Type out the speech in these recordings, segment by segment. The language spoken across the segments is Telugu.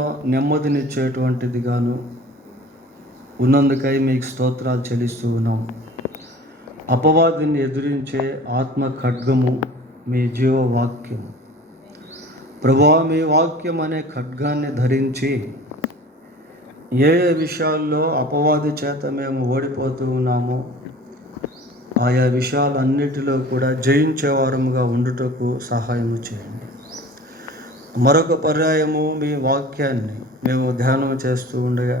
నెమ్మదినిచ్చేటువంటిదిగాను ఉన్నందుకై మీకు స్తోత్రాలు చెల్లిస్తూ ఉన్నాం. అపవాదిని ఎదిరించే ఆత్మ ఖడ్గము మీ జీవవాక్యం. ప్రభువా, మీ వాక్యం అనే ఖడ్గాన్ని ధరించి ఏ విషయాల్లో అపవాది చేత మేము ఓడిపోతూ ఉన్నామో ఆయా విషయాలన్నిటిలో కూడా జయించేవారముగా ఉండుటకు సహాయము చేయండి. మరొక పర్యాయము మీ వాక్యాన్ని మేము ధ్యానం చేస్తూ ఉండగా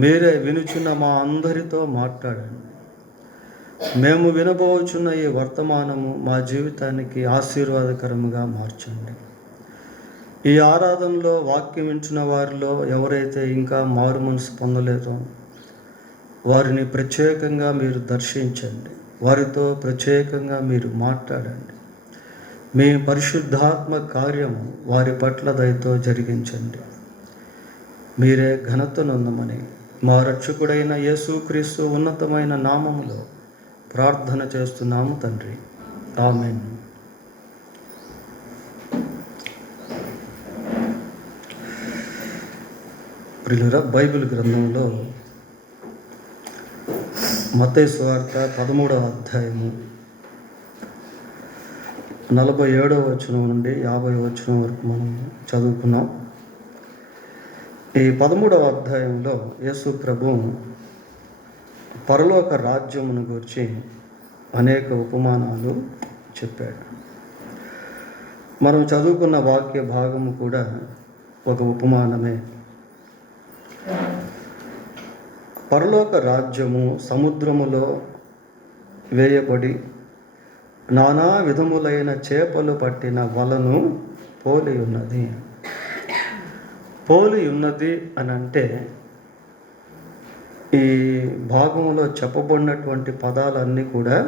మీరే వినుచున్న మా అందరితో మాట్లాడండి. మేము వినబోచున్న ఈ వర్తమానము మా జీవితానికి ఆశీర్వాదకరముగా మార్చండి. ఈ ఆరాధనలో వాక్యం వింటున్న వారిలో ఎవరైతే ఇంకా మారు మనసు పొందలేదో వారిని ప్రత్యేకంగా మీరు దర్శించండి. వారితో ప్రత్యేకంగా మీరు మాట్లాడండి. మీ పరిశుద్ధాత్మ కార్యము వారి పట్ల దయతో జరిగించండి. మీరే ఘనతనొందమని మా రక్షకుడైన యేసుక్రీస్తు ఉన్నతమైన నామములో ప్రార్థన చేస్తున్నాము తండ్రి, ఆమేన్. ప్రియులారా, బైబిల్ గ్రంథంలో మత్తయి సువార్త 13వ అధ్యాయము 47వ వచనం నుండి 50వ వచనం వరకు మనం చదువుకున్నాం. ఈ 13వ అధ్యాయంలో యేసు ప్రభు పరలోక రాజ్యమును గురించి అనేక ఉపమానాలు చెప్పాడు. మనం చదువుకున్న వాక్య భాగము కూడా ఒక ఉపమానమే. పరలోక రాజ్యము సముద్రములో వేయబడి నానా విధములైన చేపలు పట్టిన వలను పోలి ఉన్నది. పోలి ఉన్నది అని అంటే ఈ భాగంలో చెప్పబడినటువంటి పదాలన్నీ కూడా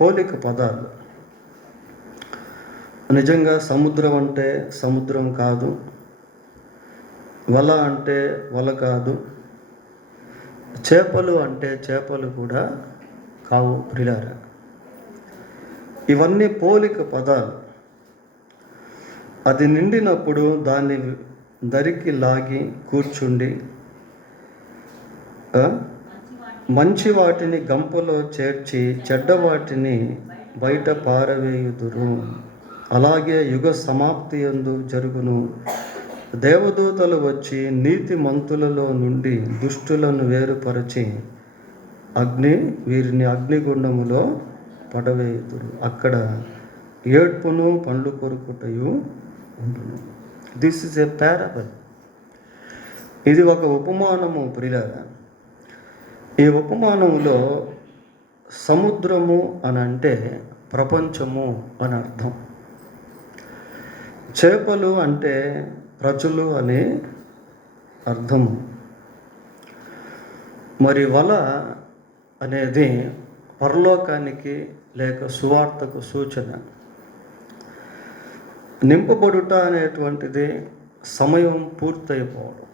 పోలిక పదాలు. నిజంగా సముద్రం అంటే సముద్రం కాదు, వల అంటే వల కాదు, చేపలు అంటే చేపలు కూడా కావు. ప్రియులారా, ఇవన్నీ పోలిక పదాలు. అది నిండినప్పుడు దాన్ని దరికి లాగి కూర్చుండి మంచి వాటిని గంపలో చేర్చి చెడ్డ వాటిని బయట పారవేయుదురు. అలాగే యుగ సమాప్తి యందు జరుగును. దేవదూతలు వచ్చి నీతిమంతులలో నుండి దుష్టులను వేరుపరచి వీరిని అగ్నిగుండములో పడవేయుదురు. అక్కడ ఏడ్పును పండ్లు కొరుకుటయు ఉండును. This is a parable. ఇది ఒక ఉపమానము ప్రియులారా. ఈ ఉపమానములో సముద్రము అని అంటే ప్రపంచము అని అర్థం. చేపలు అంటే ప్రజలు అనే అర్థము. మరి వల అనేది పరలోకానికి లేక సువార్తకు సూచన. నింపబడుట అనేటువంటిది సమయం పూర్తయిపోవడం,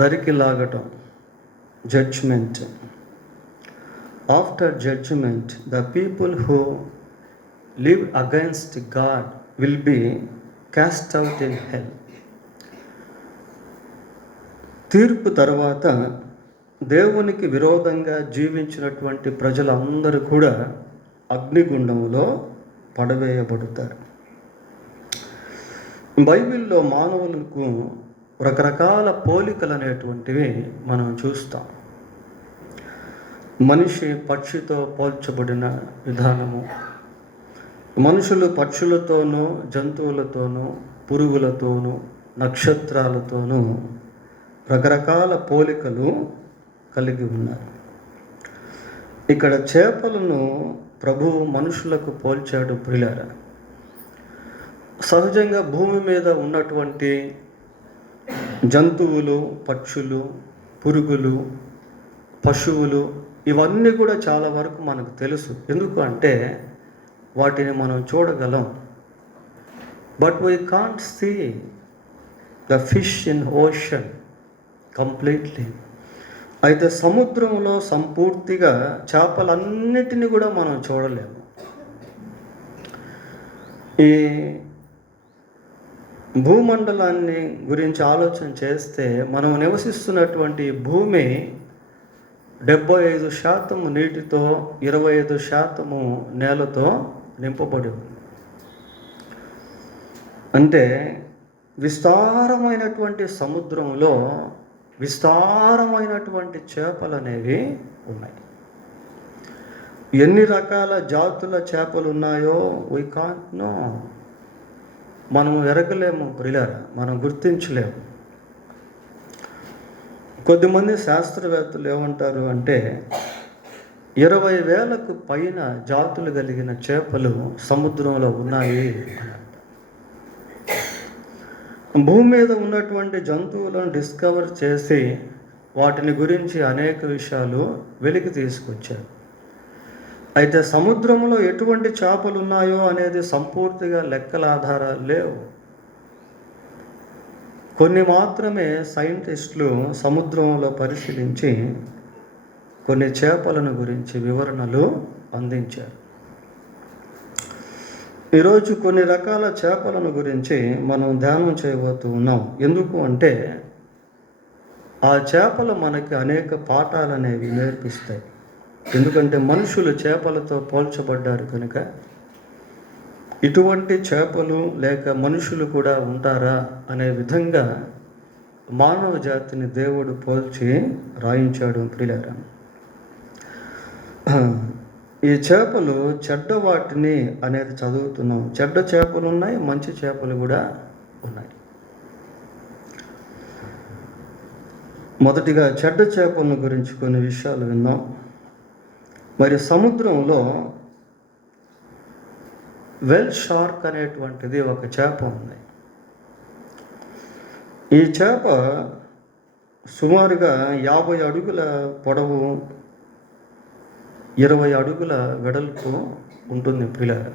దరికి లాగటం, judgement. After judgement the people who live against God will be cast out in hell. తీర్పు తర్వాత దేవునికి విరోధంగా జీవించినటువంటి ప్రజలందరూ కూడా అగ్నిగుండములో పడవేయబడతారు. బైబిల్లో మానవులకు రకరకాల పోలికలు అనేటువంటివి మనం చూస్తాం. మనిషి పక్షితో పోల్చబడిన విధానము, మనుషులు పక్షులతోనూ జంతువులతోనూ పురుగులతోనూ నక్షత్రాలతోనూ రకరకాల పోలికలు కలిగి ఉన్నారు. ఇక్కడ చేపలను ప్రభువు మనుషులకు పోల్చాడు. ప్రియులారా, సహజంగా భూమి మీద ఉన్నటువంటి జంతువులు, పక్షులు, పురుగులు, పశువులు ఇవన్నీ కూడా చాలా వరకు మనకు తెలుసు. ఎందుకు అంటే వాటిని మనం చూడగలం. But we can't see the fish in ocean completely. అయితే సముద్రంలో సంపూర్తిగా చేపలన్నిటిని కూడా మనం చూడలేము. ఈ భూమండలాన్ని గురించి ఆలోచన చేస్తే మనం నివసిస్తున్నటువంటి భూమి 75% నీటితో 25% నేలతో నింపబడి ఉంది. అంటే విస్తారమైనటువంటి సముద్రంలో విస్తారమైనటువంటి చేపలు అనేవి ఉన్నాయి. ఎన్ని రకాల జాతుల చేపలు ఉన్నాయో వీ కాంట్ నో. మనం ఎరగలేము ప్రియులారా, మనం గుర్తించలేము. కొద్దిమంది శాస్త్రవేత్తలు ఏమంటారు అంటే 20,000కు పైన జాతులు కలిగిన చేపలు సముద్రంలో ఉన్నాయి. భూమి మీద ఉన్నటువంటి జంతువులను డిస్కవర్ చేసి వాటిని గురించి అనేక విషయాలు వెలికి తీసుకొచ్చారు. అయితే సముద్రంలో ఎటువంటి చేపలు ఉన్నాయో అనేది సంపూర్తిగా లెక్కల ఆధారాలు లేవు. కొన్ని మాత్రమే సైంటిస్టులు సముద్రంలో పరిశీలించి కొన్ని చేపలను గురించి వివరణలు అందించారు. ఈరోజు కొన్ని రకాల చేపలను గురించి మనం ధ్యానం చేయబోతూ ఉన్నాం. ఎందుకు అంటే ఆ చేపలు మనకి అనేక పాఠాలు అనేవి నేర్పిస్తాయి. ఎందుకంటే మనుషులు చేపలతో పోల్చబడ్డారు కనుక ఇటువంటి చేపలు లేక మనుషులు కూడా ఉంటారా అనే విధంగా మానవ జాతిని దేవుడు పోల్చి రాయించాడు ప్రియులారా. ఈ చేపలు చెడ్డ వాటిని అనేది చదువుతున్నాం. చెడ్డ చేపలు ఉన్నాయి, మంచి చేపలు కూడా ఉన్నాయి. మొదటిగా చెడ్డ చేపల గురించి కొన్ని విషయాలు విన్నాం. మరి సముద్రంలో వెల్ షార్క్ అనేటువంటిది ఒక చేప ఉంది. ఈ చేప సుమారుగా 50 అడుగుల పొడవు, 20 అడుగుల వెడల్పు ఉంటుంది ప్రియులారా.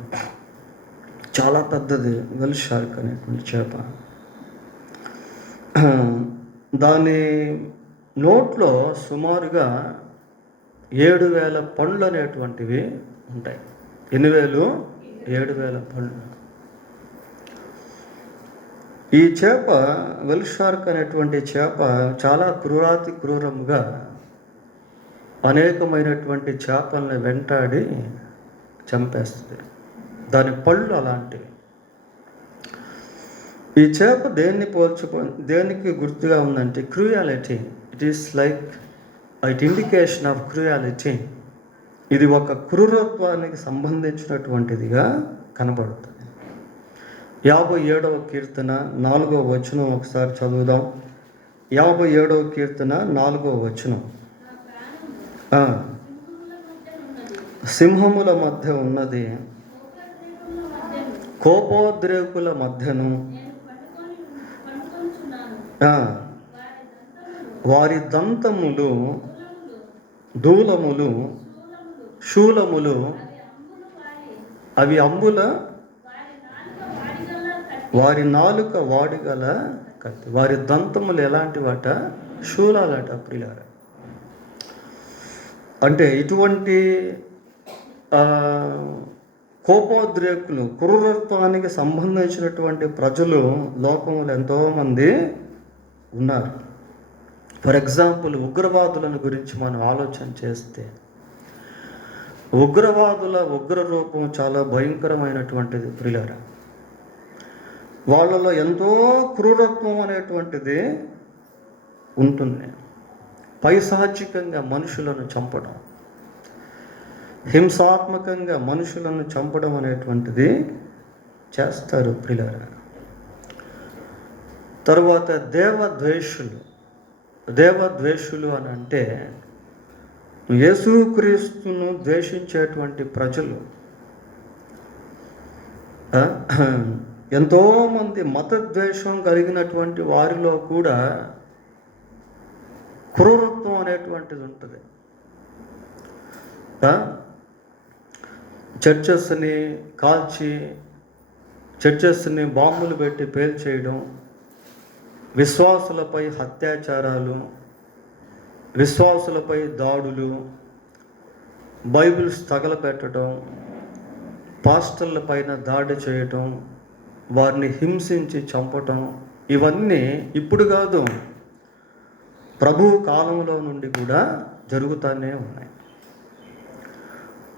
చాలా పెద్దది వెల్ షార్క్ అనేటువంటి చేప. దాని నోట్లో సుమారుగా 7,000 పండ్లు అనేటువంటివి ఉంటాయి. ఎన్ని వేలు? 7,000 పండ్లు. ఈ చేప వెల్ షార్క్ అనేటువంటి చేప చాలా క్రూరాతి క్రూరంగా అనేకమైనటువంటి చేపలను వెంటాడి చంపేస్తుంది. దాని పళ్ళు అలాంటివి. ఈ చేప దేనికి గుర్తుగా ఉందంటే cruelty. It is like it indication of cruelty. ఇది ఒక క్రూరత్వానికి సంబంధించినటువంటిదిగా కనబడుతుంది. 57వ కీర్తన 4వ వచనం ఒకసారి చదువుదాం. 57వ కీర్తన 4వ వచనం. సింహముల మధ్య ఉన్నది, కోపోద్రేకుల మధ్యను, వారి దంతములు, దూలములు, శూలములు, అవి అంబుల, వారి నాలుక వాడిగల కత్తి. వారి దంతములు ఎలాంటి వాట? శూలాలట ప్రియులారా. అంటే ఇటువంటి కోపోద్రేకులు, క్రూరత్వానికి సంబంధించినటువంటి ప్రజలు లోకంలో ఎంతోమంది ఉన్నారు. ఫర్ ఎగ్జాంపుల్ ఉగ్రవాదులను గురించి మనం ఆలోచన చేస్తే ఉగ్రవాదుల ఉగ్ర రూపం చాలా భయంకరమైనటువంటిది ప్రియులారా. వాళ్ళలో ఎంతో క్రూరత్వం అనేటువంటిది ఉంటుంది. పైశాచికంగా మనుషులను చంపడం, హింసాత్మకంగా మనుషులను చంపడం అనేటువంటిది చేస్తారు ప్రియులారా. తరువాత దేవద్వేషులు అని అంటే యేసుక్రీస్తును ద్వేషించేటువంటి ప్రజలు. ఎంతోమంది మతద్వేషం కలిగినటువంటి వారిలో కూడా క్రూరత్వం అనేటువంటిది ఉంటుంది. చర్చెస్ని కాల్చి, చర్చెస్ని బాంబులు పెట్టి పేల్చేయడం, విశ్వాసులపై అత్యాచారాలు, విశ్వాసులపై దాడులు, బైబిల్స్ తగలబెట్టడం, పాస్టర్ల పైన దాడి చేయటం, వారిని హింసించి చంపటం, ఇవన్నీ ఇప్పుడు కాదు, ప్రభువు కాలంలో నుండి కూడా జరుగుతూనే ఉన్నాయి.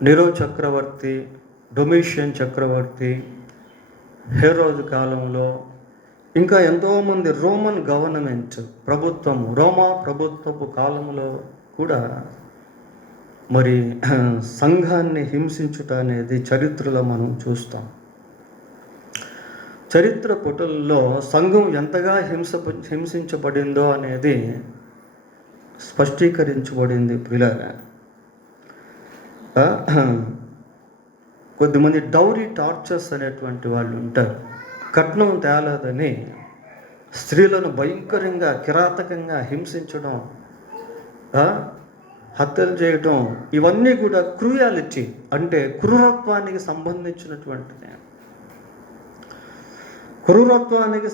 నీరో చక్రవర్తి, డొమిషియన్ చక్రవర్తి, హెరోదు కాలంలో, ఇంకా ఎంతోమంది రోమన్ గవర్నమెంట్ ప్రభుత్వము, రోమా ప్రభుత్వపు కాలంలో కూడా మరి సంఘాన్ని హింసించుట అనేది చరిత్రలో మనం చూస్తాం. చరిత్ర పుటల్లో సంఘం ఎంతగా హింసించబడిందో అనేది స్పష్టీకరించబడింది ప్రియులారా. కొద్దిమంది డౌరీ టార్చర్స్ అనేటువంటి వాళ్ళు ఉంటారు. కట్నం తేలేదని స్త్రీలను భయంకరంగా కిరాతకంగా హింసించడం, హత్యలు చేయటం, ఇవన్నీ కూడా క్రూయాలిటీ అంటే క్రూరత్వానికి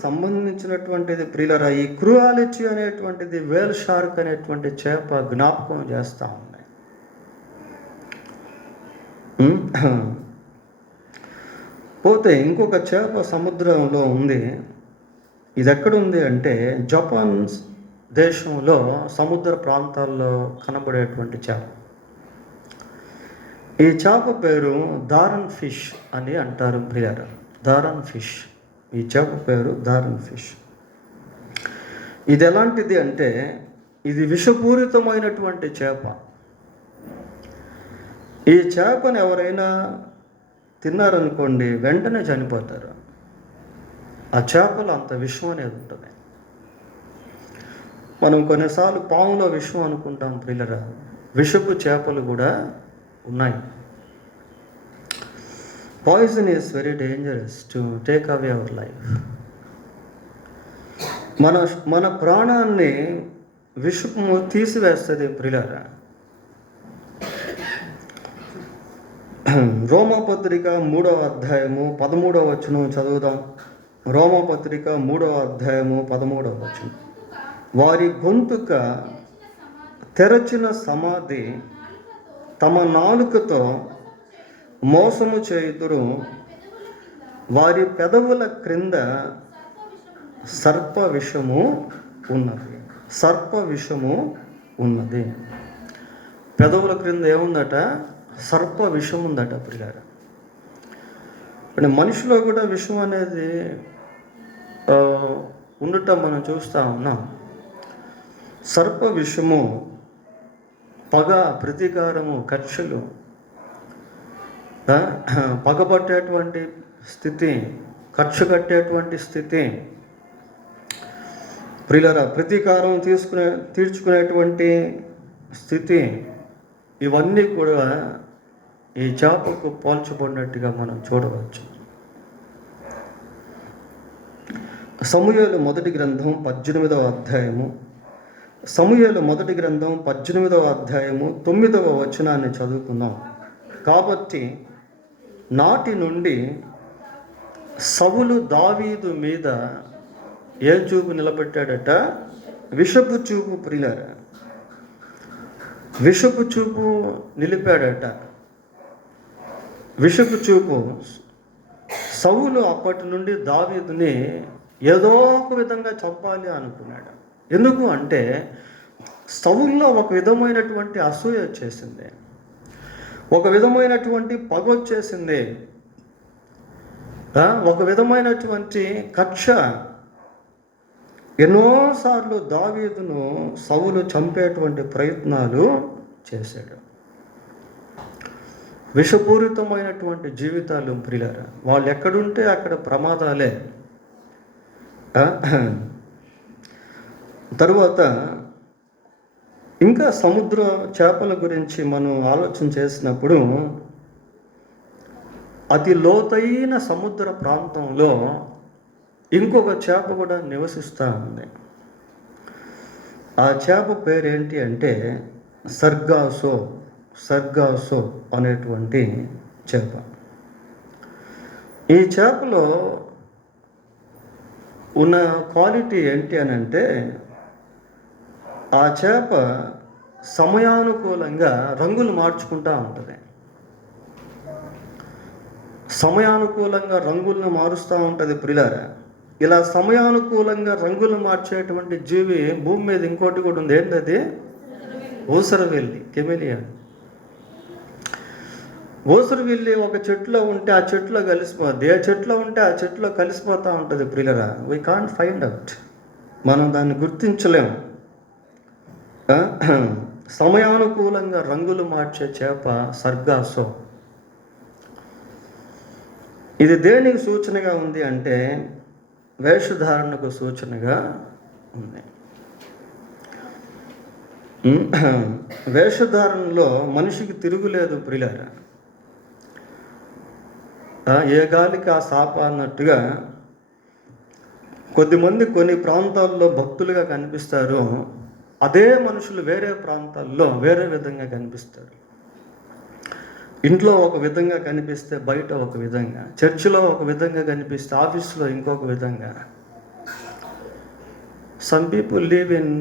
సంబంధించినటువంటిది ప్రియులరా. ఈ క్రూయాలిటీ అనేటువంటిది వేల్ షార్క్ అనేటువంటి చేప జ్ఞాపకం చేస్తూ ఉంది. పోతే ఇంకొక చేప సముద్రంలో ఉంది. ఇది ఎక్కడుంది అంటే జపాన్ దేశంలో సముద్ర ప్రాంతాల్లో కనబడేటువంటి చేప. ఈ చేప పేరు డారన్ ఫిష్ అని అంటారు ప్రియులారా. డారన్ ఫిష్, ఈ చేప పేరు డారన్ ఫిష్. ఇది ఎలాంటిది అంటే ఇది విషపూరితమైనటువంటి చేప. ఈ చేపను ఎవరైనా తిన్నారనుకోండి వెంటనే చనిపోతారు. ఆ చేపలు అంత విషం అనేది ఉంటుంది. మనం కొన్నిసార్లు పాములో విషం అనుకుంటాం ప్రియులరా, విషపు చేపలు కూడా ఉన్నాయి. Poison is very dangerous to take away our life. మన ప్రాణాన్ని విషము తీసివేస్తుంది ప్రియులరా. రోమపత్రిక 3వ అధ్యాయము 13వ వచనం చదువుదాం. రోమపత్రిక 3వ అధ్యాయము 13వ వచనం. వారి గొంతుక తెరచిన సమాధి తమ నాలుకతో మోసము చేయుదురు, వారి పెదవుల క్రింద సర్ప విషము ఉన్నది. సర్ప విషము ఉన్నది. పెదవుల క్రింద ఏముందట? సర్ప విషం ఉందట ప్రియులారా. అంటే మనిషిలో కూడా విషం అనేది ఉండటం మనం చూస్తూ ఉన్నాం. సర్ప విషము, పగ, ప్రతీకారము, కక్షలు, పగబట్టేటువంటి స్థితి, కక్ష కట్టేటువంటి స్థితి ప్రియులారా, ప్రతీకారం తీర్చుకునేటువంటి స్థితి, ఇవన్నీ కూడా ఈ చేపకు పోల్చబడినట్టుగా మనం చూడవచ్చు. సమూయేలు మొదటి గ్రంథం 18వ అధ్యాయము, సమూయేలు మొదటి గ్రంథం 18వ అధ్యాయము 9వ వచనాన్ని చదువుకుందాం. కాబట్టి నాటి నుండి సౌలు దావీదు మీద ఏ చూపు నిలబెట్టాడట? విషపు చూపు ప్రియులారా, విషపు చూపు నిలిపాడట. విషపు చూపు. సౌలు అప్పటి నుండి దావీదుని ఏదో ఒక విధంగా చంపాలి అనుకున్నాడు. ఎందుకు అంటే సౌలులో ఒక విధమైనటువంటి అసూయ వచ్చేసింది, ఒక విధమైనటువంటి పగ వచ్చేసింది, ఒక విధమైనటువంటి కక్ష. ఎన్నోసార్లు దావీదును సౌలు చంపేటువంటి ప్రయత్నాలు చేశాడు. విషపూరితమైనటువంటి జీవితాలు ప్రియులారా. వాళ్ళు ఎక్కడుంటే అక్కడ ప్రమాదాలే. తరువాత ఇంకా సముద్ర చేపల గురించి మనం ఆలోచన చేసినప్పుడు అతి లోతైన సముద్ర ప్రాంతంలో ఇంకొక చేప కూడా నివసిస్తూ ఉంది. ఆ చేప పేరేంటి అంటే సర్గాసో అనేటువంటి చేప. ఈ చేపలో ఉన్న క్వాలిటీ ఏంటి అని అంటే ఆ చేప సమయానుకూలంగా రంగులు మార్చుకుంటూ ఉంటుంది. సమయానుకూలంగా రంగులను మారుస్తూ ఉంటుంది ప్రియులారా. ఇలా సమయానుకూలంగా రంగులు మార్చేటువంటి జీవి భూమి మీద ఇంకోటి కూడా ఉంది. ఏంటది? ఊసరవెల్లి, కెమెలియన్. ఊసరవెల్లి ఒక చెట్టులో ఉంటే ఆ చెట్టులో కలిసిపోద్ది, ఏ చెట్టులో ఉంటే ఆ చెట్టులో కలిసిపోతూ ఉంటుంది ప్రియులారా. వీ కాంట్ ఫైండ్ అవుట్, మనం దాన్ని గుర్తించలేము. సమయానుకూలంగా రంగులు మార్చే చేప సర్గాసో. ఇది దేనికి సూచనగా ఉంది అంటే వేషధారణకు సూచనగా ఉంది. వేషధారణలో మనిషికి తిరుగులేదు ప్రియులారా. ఏ గాలికి ఆ సాప అన్నట్టుగా కొద్దిమంది కొన్ని ప్రాంతాల్లో భక్తులుగా కనిపిస్తారు, అదే మనుషులు వేరే ప్రాంతాల్లో వేరే విధంగా కనిపిస్తారు. ఇంట్లో ఒక విధంగా కనిపిస్తే బయట ఒక విధంగా, చర్చిలో ఒక విధంగా కనిపిస్తే ఆఫీస్లో ఇంకొక విధంగా. Some people live in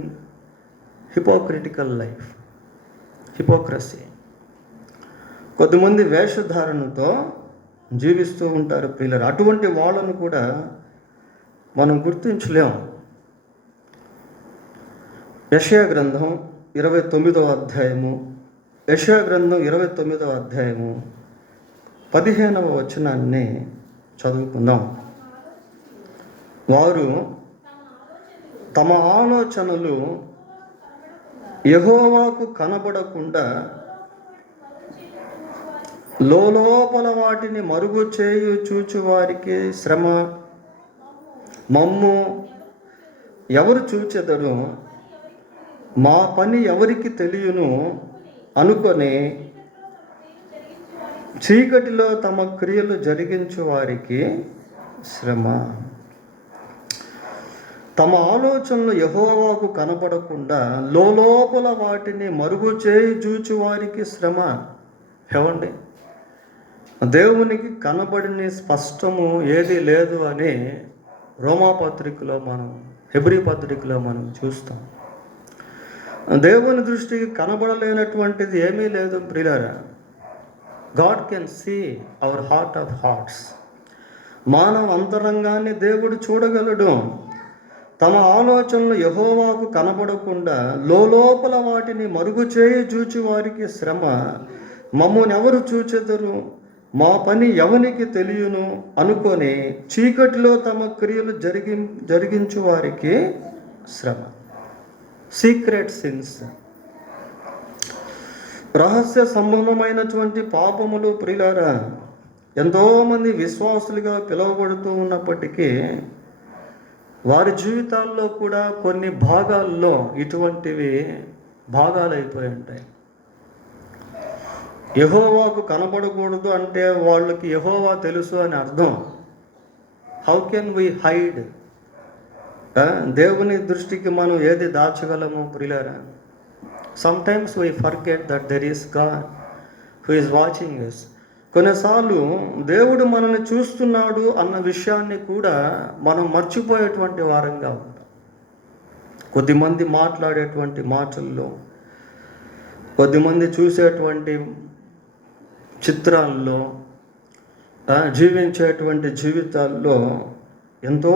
hypocritical life, hypocrisy. కొద్దిమంది వేషధారణతో జీవిస్తూ ఉంటారు ప్రియులారా. అటువంటి వాళ్ళను కూడా మనం గుర్తించలేము. యెషయా గ్రంథం 29వ అధ్యాయము, యెషయా గ్రంథం 29వ అధ్యాయము 15వ వచనాన్ని చదువుకుందాం. వారు తమ ఆలోచనలు యెహోవాకు కనబడకుండా లోపల వాటిని మరుగు చేయు చూచు వారికి శ్రమ. మమ్ము ఎవరు చూచెదరు, మా పని ఎవరికి తెలియను అనుకొని చీకటిలో తమ క్రియలు జరిగించు వారికి శ్రమ. తమ ఆలోచనలు యెహోవాకు కనపడకుండా లోపల వాటిని మరుగు చేయి చూచు వారికి శ్రమ. ఏమండి, దేవునికి కనబడిన స్పష్టము ఏది లేదు అని రోమాపత్రికలో మనం, హెబ్రీ పత్రికలో మనం చూస్తాం. దేవుని దృష్టికి కనబడలేనటువంటిది ఏమీ లేదు ప్రియులారా. God can see our heart of hearts. మానవ అంతరంగాన్ని దేవుడు చూడగలడు. తమ ఆలోచనలు యెహోవాకు కనబడకుండా లోపల వాటిని మరుగు చేయి చూచి వారికి శ్రమ. మమ్మల్ని ఎవరు చూచెదరు, మా పని ఎవనికి తెలియను అనుకొని చీకటిలో తమ క్రియలు జరిగించు వారికి శ్రమ. సీక్రెట్ సిన్స్, రహస్య సంబంధమైనటువంటి పాపములు ప్రియులారా. ఎంతోమంది విశ్వాసులుగా పిలువబడుతూ ఉన్నప్పటికీ వారి జీవితాల్లో కూడా కొన్ని భాగాల్లో ఇటువంటివి భాగాలు అయిపోయి ఉంటాయి. యెహోవాకు కనబడకూడదు అంటే వాళ్ళకి యెహోవా తెలుసు అని అర్థం. How can we hide? దేవుని దృష్టికి మనం ఏది దాచగలము ప్రియులారా? Sometimes we forget that there is God who is watching us. కొన్నిసార్లు దేవుడు మనల్ని చూస్తున్నాడు అన్న విషయాన్ని కూడా మనం మర్చిపోయేటువంటి వారంగా ఉంటాం. కొద్దిమంది మాట్లాడేటువంటి మాటల్లో, కొద్దిమంది చూసేటువంటి చిత్రాల్లో, జీవించేటువంటి జీవితాల్లో ఎంతో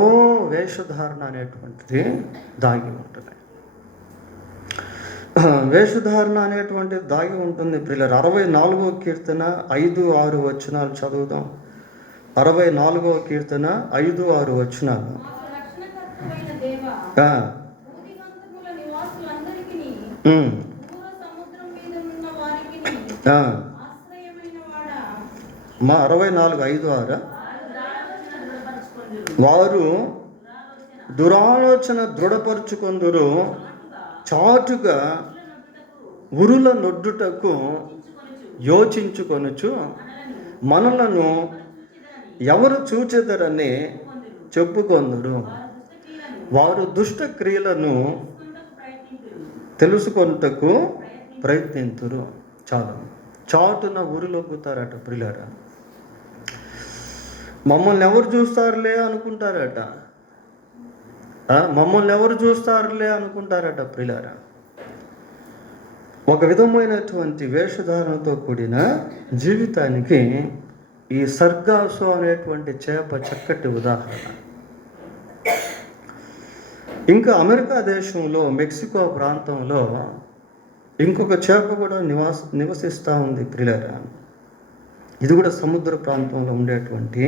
వేషధారణ అనేటువంటిది దాగి ఉంటుంది. వేషధారణ అనేటువంటిది దాగి ఉంటుంది ప్రియులారా. 64వ కీర్తన 5-6 వచనాలు చదువుదాం. 64వ కీర్తన 5-6 వచనాలు. మా 64:5-6. వారు దురాలోచన దృఢపరుచుకొందురు, చాటుగా ఉరుల నొడ్డుటకు యోచించుకొనుచు మనలను ఎవరు చూచెదరని చెప్పుకొందురు. వారు దుష్ట క్రియలను తెలుసుకొనుటకు ప్రయత్నింతురు. చాలు, చాటున ఉరులొగ్గుతారట ప్రియులారా. మమ్మల్ని ఎవరు చూస్తారులే అనుకుంటారట. మమ్మల్ని ఎవరు చూస్తారులే అనుకుంటారట ప్రియులారా. ఒక విధమైనటువంటి వేషధారణతో కూడిన జీవితానికి ఈ సర్గాసో అనేటువంటి చేప చక్కటి ఉదాహరణ. ఇంకా అమెరికా దేశంలో మెక్సికో ప్రాంతంలో ఇంకొక చేప కూడా నివసిస్తూ ఉంది ప్రియులారా. ఇది కూడా సముద్ర ప్రాంతంలో ఉండేటువంటి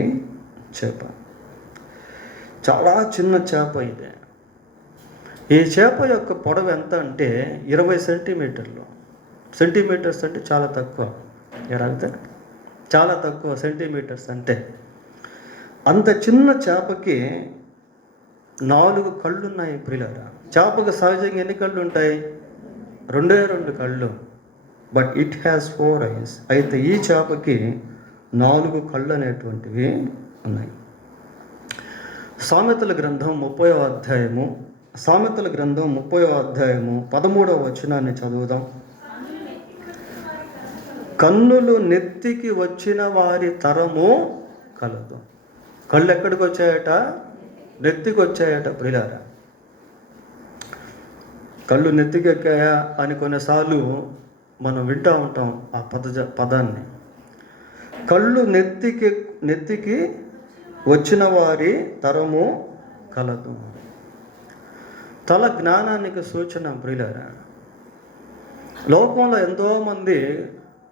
చేప. చాలా చిన్న చేప ఇది. ఈ చేప యొక్క పొడవు ఎంత అంటే 20 సెంటీమీటర్లు. సెంటీమీటర్స్ అంటే చాలా తక్కువ, ఎలాగితే చాలా తక్కువ సెంటీమీటర్స్ అంటే. అంత చిన్న చేపకి 4 కళ్ళు ఉన్నాయి ప్రియులారా. చేపకు సహజంగా ఎన్ని కళ్ళు ఉంటాయి? 2 కళ్ళు. But it has 4 eyes. అయితే ఈ చేపకి 4 కళ్ళు అనేటువంటివి ఉన్నాయి. సామెతల గ్రంథం 30వ అధ్యాయము 13వ వచనాన్ని చదువుదాం. కన్నులు నెత్తికి వచ్చిన వారి తరము కలదు. కళ్ళు ఎక్కడికి వచ్చాయట? నెత్తికి వచ్చాయట ప్రియులారా. కళ్ళు నెత్తికి ఎక్కాయా అని కొన్నిసార్లు మనం వింటూ ఉంటాం ఆ పదాన్ని. కళ్ళు నెత్తికి వచ్చిన వారి తరము కలదు. తల జ్ఞానానికి సూచన ప్రియులారా. లోకంలో ఎంతోమంది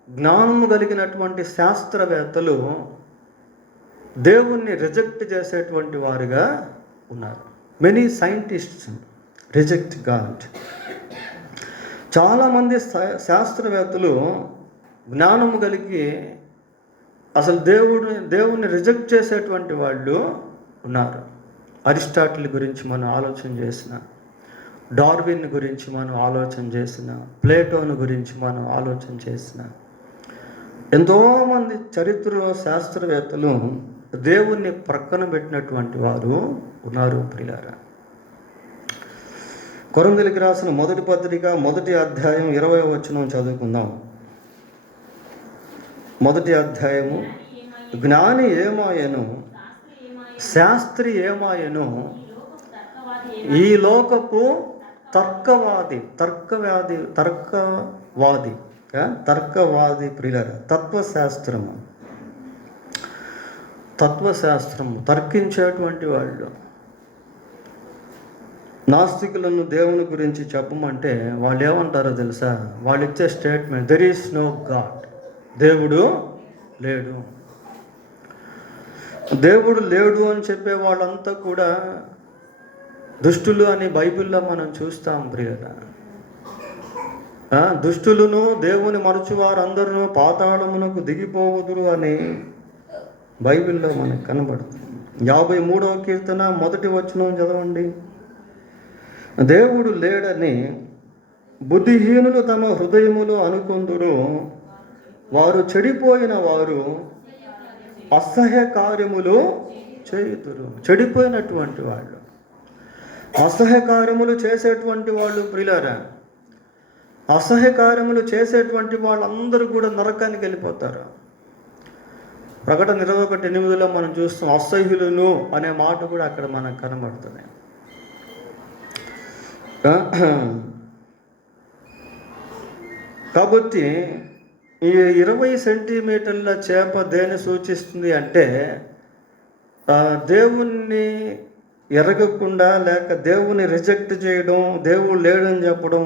జ్ఞానము కలిగినటువంటి శాస్త్రవేత్తలు దేవుణ్ణి రిజెక్ట్ చేసేటువంటి వారుగా ఉన్నారు. Many scientists reject God. చాలామంది శాస్త్రవేత్తలు జ్ఞానము కలిగి అసలు దేవుణ్ణి రిజెక్ట్ చేసేటువంటి వాళ్ళు ఉన్నారు. అరిస్టాటిల్ గురించి మనం ఆలోచన చేసిన, డార్విన్ గురించి మనం ఆలోచన చేసిన, ప్లేటోను గురించి మనం ఆలోచన చేసిన, ఎంతోమంది చరిత్రలో శాస్త్రవేత్తలు దేవుణ్ణి ప్రక్కన పెట్టినటువంటి వారు ఉన్నారు ప్రియులారా. కొరింథీయులకు రాసిన మొదటి పత్రిక 1వ అధ్యాయం 20వ వచనం చదువుకుందాం. 1వ అధ్యాయము. జ్ఞాని ఏమాయను, శాస్త్రి ఏమాయను, ఈ లోకపు తర్కవాది ప్రియులారా. తత్వశాస్త్రము తర్కించేటువంటి వాళ్ళు. నాస్తికులను దేవుని గురించి చెప్పమంటే వాళ్ళు ఏమంటారో తెలుసా? వాళ్ళు ఇచ్చే statement, there is no God. దేవుడు లేడు. దేవుడు లేడు అని చెప్పే వాళ్ళంతా కూడా దుష్టులు అని బైబిల్లో మనం చూస్తాం ప్రియులారా. దుష్టులను దేవుని మరచువారందరూ పాతాళమునకు దిగిపోవుదురు అని బైబిల్లో మనకు కనబడుతుంది. 53వ కీర్తన 1వ వచనం చదవండి. దేవుడు లేడని బుద్ధిహీనులు తమ హృదయములో అనుకొందురు, వారు చెడిపోయిన వారు అసహ్య కార్యములు చేయుదురు. చెడిపోయినటువంటి వాళ్ళు, అసహ్య కార్యములు చేసేటువంటి వాళ్ళు ప్రియులారా. అసహ్య కార్యములు చేసేటువంటి వాళ్ళందరూ కూడా నరకానికి వెళ్ళిపోతారు. ప్రకటన 21:8 మనం చూస్తాం, అసహ్యులను అనే మాట కూడా అక్కడ మనకు కనబడుతుంది. కాబట్టి ఈ 20 సెంటీమీటర్ల చేప దేన్ని సూచిస్తుంది అంటే, దేవుణ్ణి ఎరగకుండా లేక దేవుని రిజెక్ట్ చేయడం, దేవుడు లేడని చెప్పడం,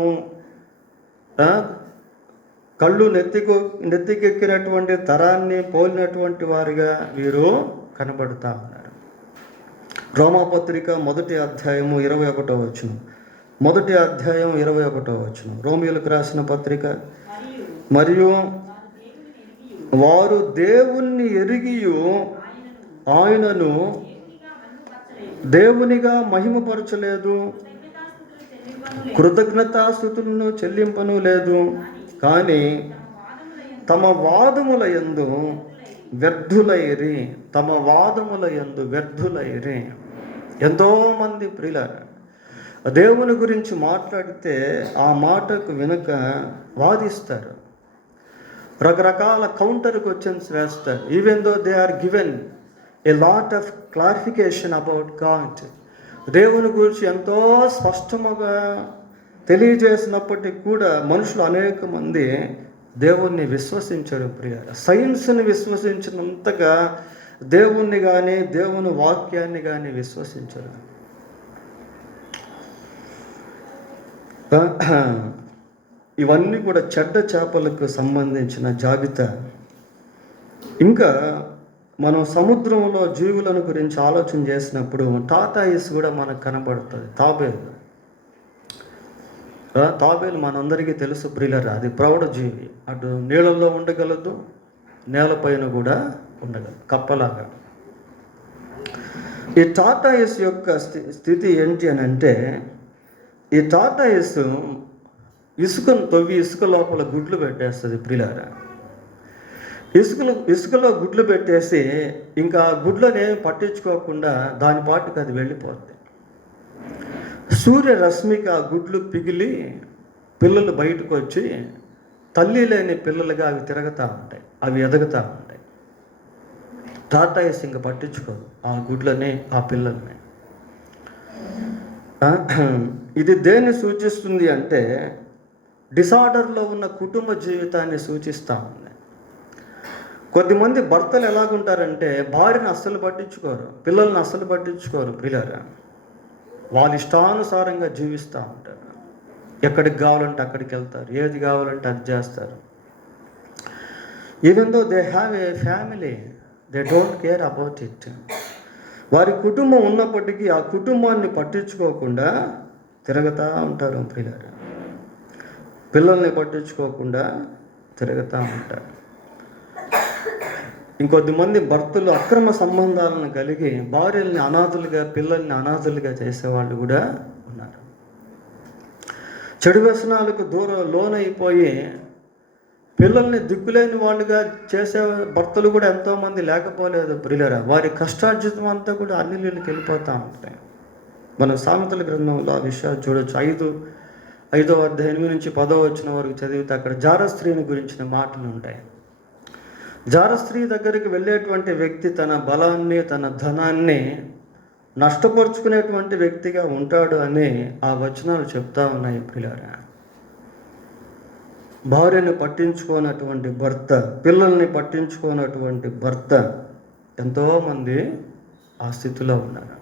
కళ్ళు నెత్తికెక్కినటువంటి తరాన్ని పోలినటువంటి వారిగా వీరు కనబడుతూ ఉన్నారు. రోమాపత్రిక 1వ అధ్యాయము 21వ వచనం. 1వ అధ్యాయం 21వ వచనం. రోమియోలకు రాసిన పత్రిక. మరియు వారు దేవుణ్ణి ఎరిగియు ఆయనను దేవునిగా మహిమపరచలేదు, కృతజ్ఞతాస్తుతులను చెల్లింపను లేదు, కానీ తమ వాదముల యందు వ్యర్థులైరి. ఎంతోమంది ప్రియులారా దేవుని గురించి మాట్లాడితే ఆ మాటకు వెనుక వాదిస్తారు, రకరకాల కౌంటర్ క్వశ్చన్స్ వేస్తారు. Even though they are given a lot of clarification about God. దేవుని గురించి ఎంతో స్పష్టముగా తెలియజేసినప్పటికీ కూడా మనుషులు అనేక మంది దేవుణ్ణి విశ్వసించరు ప్రియారా. సైన్స్ని విశ్వసించినంతగా దేవుణ్ణి కానీ దేవుని వాక్యాన్ని కానీ విశ్వసించరు. ఇవన్నీ కూడా చెడ్డ చేపలకు సంబంధించిన జాబితా. ఇంకా మనం సముద్రంలో జీవులను గురించి ఆలోచన చేసినప్పుడు టాటాయిస్ కూడా మనకు కనబడుతుంది. తాబేలు మనందరికీ తెలుసు ప్రియులరా, అది ప్రౌఢజీవి. అటు నీళ్ళల్లో ఉండగలదు, నేలపైన కూడా ఉండగలదు, కప్పలాగా. ఈ టాటాయిస్ యొక్క స్థితి ఏంటి అని అంటే, ఈ టాటాయిస్ ఇసుకను తవ్వి ఇసుక లోపల గుడ్లు పెట్టేస్తుంది ప్రియులారా. ఇసుకలో గుడ్లు పెట్టేసి ఇంకా గుడ్లని పట్టించుకోకుండా దాని పాటుకు అది వెళ్ళిపోతుంది. సూర్యరశ్మికి ఆ గుడ్లు పిగిలి పిల్లలు బయటకు వచ్చి తల్లి లేని పిల్లలుగా అవి తిరుగుతూ ఉంటాయి, అవి ఎదుగుతూ ఉంటాయి. టాటాయిస్ ఇంకా పట్టించుకోదు ఆ గుడ్లని, ఆ పిల్లల్ని. ఇది దేన్ని సూచిస్తుంది అంటే డిసార్డర్లో ఉన్న కుటుంబ జీవితాన్ని సూచిస్తూ ఉంది. కొద్దిమంది భర్తలు ఎలాగుంటారంటే భార్యను అస్సలు పట్టించుకోరు, పిల్లల్ని అస్సలు పట్టించుకోరు ప్రియులారా. వాళ్ళ ఇష్టానుసారంగా జీవిస్తూ ఉంటారు. ఎక్కడికి కావాలంటే అక్కడికి వెళ్తారు, ఏది కావాలంటే అది చేస్తారు. Even though they have a family, they don't care about it. వారి కుటుంబం ఉన్నప్పటికీ ఆ కుటుంబాన్ని పట్టించుకోకుండా తిరుగుతూ ఉంటారు ప్రియులారా. పిల్లల్ని పట్టించుకోకుండా తిరుగుతూ ఉంటారు. ఇంకొద్దిమంది భర్తలు అక్రమ సంబంధాలను కలిగి భార్యల్ని అనాథులుగా, పిల్లల్ని అనాథులుగా చేసేవాళ్ళు కూడా ఉన్నారు. చెడు వ్యసనాలకు లోనైపోయి పిల్లల్ని దిక్కులేని వాళ్ళుగా చేసే భర్తలు కూడా ఎంతోమంది లేకపోలేదు ప్రియులారా. వారి కష్టార్జితం అంతా కూడా అన్ని నీళ్ళకి వెళ్ళిపోతూ ఉంటాయి. మనం సామెతల గ్రంథంలో ఆ విషయాలు చూడవచ్చు. 5వ అధ్యాయం 8 నుంచి 10వ వచనం వరకు చదివితే అక్కడ జారస్త్రీని గురించిన మాటలు ఉంటాయి. జారస్త్రీ దగ్గరికి వెళ్ళేటువంటి వ్యక్తి తన బలాన్ని, తన ధనాన్ని నష్టపరుచుకునేటువంటి వ్యక్తిగా ఉంటాడు అని ఆ వచనాలు చెప్తా ఉన్నాయి ప్రియులారా. భార్యను పట్టించుకోనటువంటి భర్త, పిల్లల్ని పట్టించుకోనటువంటి భర్త ఎంతోమంది ఆ స్థితిలో ఉన్నారు.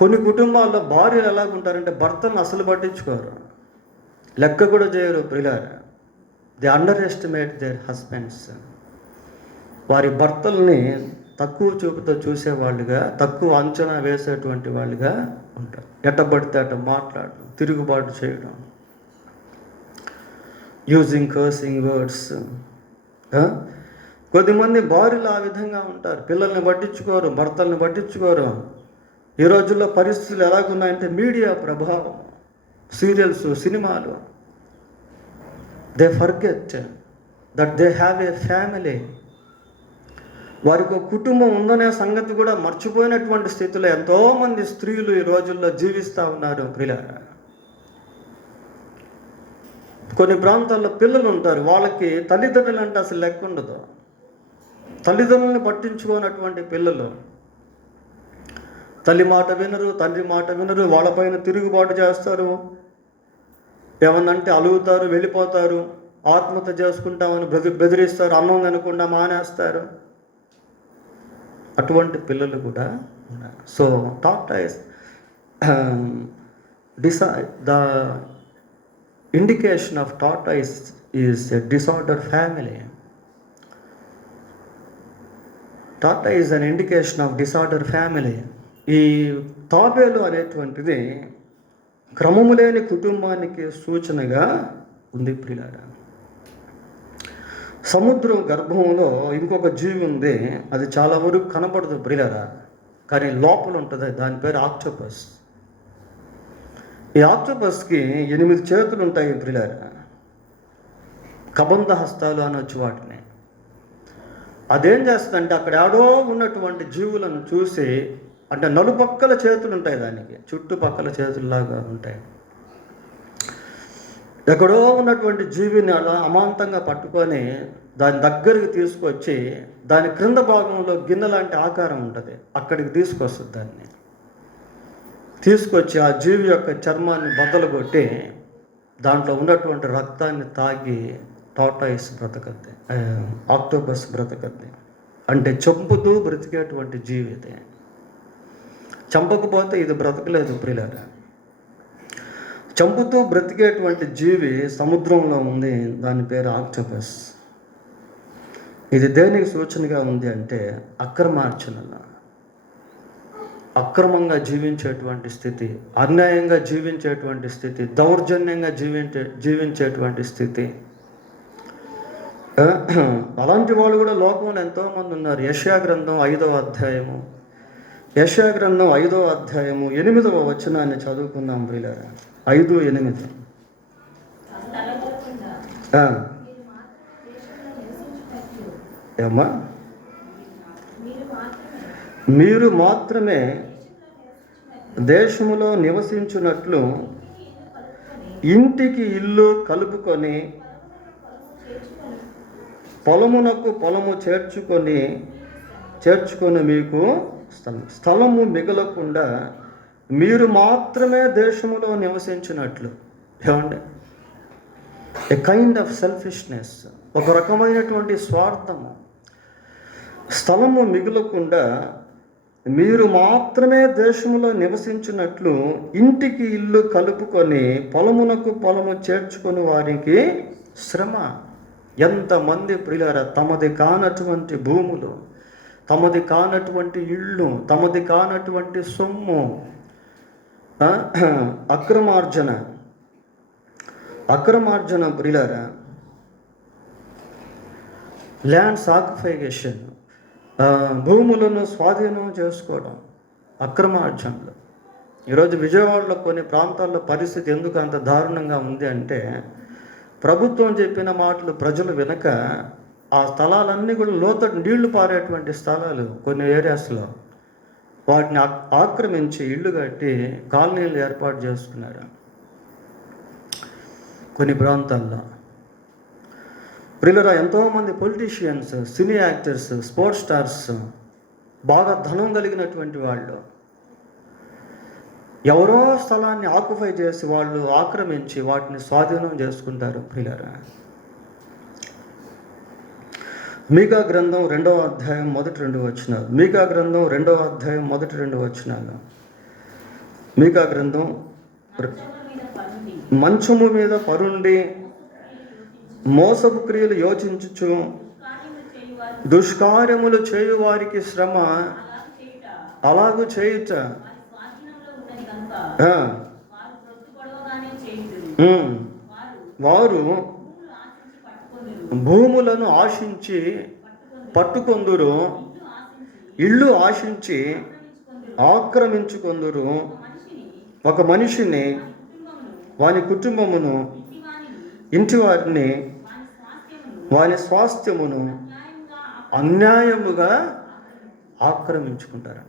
కొన్ని కుటుంబాల్లో భార్యలు ఎలాగుంటారంటే భర్తను అసలు పట్టించుకోరు, లెక్క కూడా చేయరు ప్రియులారా. They under estimate there husbands. వారి భర్తల్ని తక్కువ చూపుతో చూసేవాళ్ళుగా, తక్కువ అంచనా వేసేటువంటి వాళ్ళుగా ఉంటారు. ఎట్టబడితే అట్ట మాట్లాడడం, తిరుగుబాటు చేయడం, యూజింగ్ కర్సింగ్ వర్డ్స్. కొద్దిమంది భార్యలు ఆ విధంగా ఉంటారు. పిల్లల్ని పట్టించుకోరు, భర్తల్ని పట్టించుకోరు. ఈ రోజుల్లో పరిస్థితులు ఎలాగున్నాయంటే మీడియా ప్రభావం, సీరియల్స్, సినిమాలు. They forget that they have a family. వారికి ఒక కుటుంబం ఉందనే సంగతి కూడా మర్చిపోయినటువంటి స్థితిలో ఎంతోమంది స్త్రీలు ఈ రోజుల్లో జీవిస్తూ ఉన్నారు ప్రియులారా. కొన్ని ప్రాంతాల్లో పిల్లలు ఉంటారు, వాళ్ళకి తల్లిదండ్రులు అంటే అసలు లెక్క ఉండదు. తల్లిదండ్రులను పట్టించుకోనటువంటి పిల్లలు తల్లి మాట వినరు, తండ్రి మాట వినరు, వాళ్ళపైన తిరుగుబాటు చేస్తారు. ఏమన్నంటే అలుగుతారు, వెళ్ళిపోతారు, ఆత్మహత్య చేసుకుంటామని బెదిరిస్తారు, అన్నం తినకుండా మానేస్తారు. అటువంటి పిల్లలు కూడా ఉన్నారు. So tortoise the indication of tortoise is a disorder family. Tortoise an indication of disorder family. ఈ తాబేలు అనేటువంటిది క్రమము లేని కుటుంబానికి సూచనగా ఉంది ప్రియులారా. సముద్రం గర్భంలో ఇంకొక జీవి ఉంది, అది చాలా వరకు కనపడదు ప్రియులారా, కానీ లోపల ఉంటుంది. దాని పేరు ఆక్టోపస్. ఈ ఆక్టోపస్కి 8 చేతులు ఉంటాయి ప్రియులారా. కబంధ హస్తాలు అనొచ్చు వాటిని. అదేం చేస్తుందంటే అక్కడ ఏడో ఉన్నటువంటి జీవులను చూసి, అంటే నలుపక్కల చేతులు ఉంటాయి దానికి, చుట్టుపక్కల చేతుల్లాగా ఉంటాయి. ఎక్కడో ఉన్నటువంటి జీవిని అలా అమాంతంగా పట్టుకొని దాని దగ్గరికి తీసుకొచ్చి దాని క్రింద భాగంలో గిన్నె లాంటి ఆకారం ఉంటుంది, అక్కడికి తీసుకొస్తుంది. దాన్ని తీసుకొచ్చి ఆ జీవి యొక్క చర్మాన్ని బద్దలు కొట్టి దాంట్లో ఉన్నటువంటి రక్తాన్ని తాగి టాటాయిస్ బ్రతకద్ది, ఆక్టోపస్ బ్రతకద్ది. అంటే చంపుతూ బ్రతికేటువంటి జీవి ఇది. చంపకపోతే ఇది బ్రతకలేదు ప్రియులారా. చంపుతూ బ్రతికేటువంటి జీవి సముద్రంలో ఉంది, దాని పేరు ఆక్టోపస్. ఇది దేనికి సూచనగా ఉంది అంటే అక్రమార్జనలో, అక్రమంగా జీవించేటువంటి స్థితి, అన్యాయంగా జీవించేటువంటి స్థితి, దౌర్జన్యంగా జీవించేటువంటి స్థితి. అలాంటి వాళ్ళు కూడా లోకంలో ఎంతోమంది ఉన్నారు. యెషయా గ్రంథం 5వ అధ్యాయము, యెషయా గ్రంథం 5వ అధ్యాయము 8వ వచనాన్ని చదువుకుందాం ప్రియులారా. 5:8. ఏమ్మా? మీరు మాత్రమే దేశములో నివసించున్నట్లు ఇంటికి ఇల్లు కలుపుకొని పొలమునకు పొలము చేర్చుకొని మీకు స్థలము మిగలకుండా మీరు మాత్రమే దేశములో నివసించినట్లు. ఏమండి? ఏ కైండ్ ఆఫ్ సెల్ఫిష్నెస్, ఒక రకమైనటువంటి స్వార్థము. స్థలము మిగలకుండా మీరు మాత్రమే దేశములో నివసించినట్లు ఇంటికి ఇల్లు కలుపుకొని పొలమునకు పొలము చేర్చుకొని వారికి శ్రమ. ఎంతమంది ప్రియులారా తమది కానటువంటి భూములు, తమది కానటువంటి ఇళ్ళు, తమది కానటువంటి సొమ్ము, అక్రమార్జన ప్రియులారా, ల్యాండ్ సాక్రిఫికేషన్, భూములను స్వాధీనం చేసుకోవడం, అక్రమార్జనలు. ఈరోజు విజయవాడలో కొన్ని ప్రాంతాల్లో పరిస్థితి ఎందుకు అంత దారుణంగా ఉంది అంటే ప్రభుత్వం చెప్పిన మాటలు ప్రజలు వినక ఆ స్థలాలన్నీ కూడా లోతట్టు నీళ్లు పారేటువంటి స్థలాలు కొన్ని ఏరియాస్లో వాటిని ఆక్రమించి ఇళ్ళు కట్టి కాలనీలు ఏర్పాటు చేసుకున్నారు కొన్ని ప్రాంతాల్లో. ప్రియులారా, ఎంతోమంది పొలిటీషియన్స్, సినీ యాక్టర్స్, స్పోర్ట్స్ స్టార్స్, బాగా ధనం కలిగినటువంటి వాళ్ళు ఎవరో స్థలాన్ని ఆక్యుపై చేసి వాళ్ళు ఆక్రమించి వాటిని స్వాధీనం చేసుకుంటారు. ప్రియులారా, మీకా గ్రంథం 2వ అధ్యాయం మొదటి 2 వచనాలు. మీకా గ్రంథం 2వ అధ్యాయం మొదటి 2 వచనాలు. మీకా గ్రంథం, మంచము మీద పరుండి మోసపు క్రియలు యోచించుచు దుష్కార్యములు చేయు వారికి శ్రమ, అలాగూ చేయుట వారు భూములను ఆశించి పట్టుకొందురు, ఇళ్ళు ఆశించి ఆక్రమించుకొందురు. ఒక మనిషిని, వాని కుటుంబమును, ఇంటి వారిని, వాని స్వాస్థ్యమును అన్యాయముగా ఆక్రమించుకుంటారు.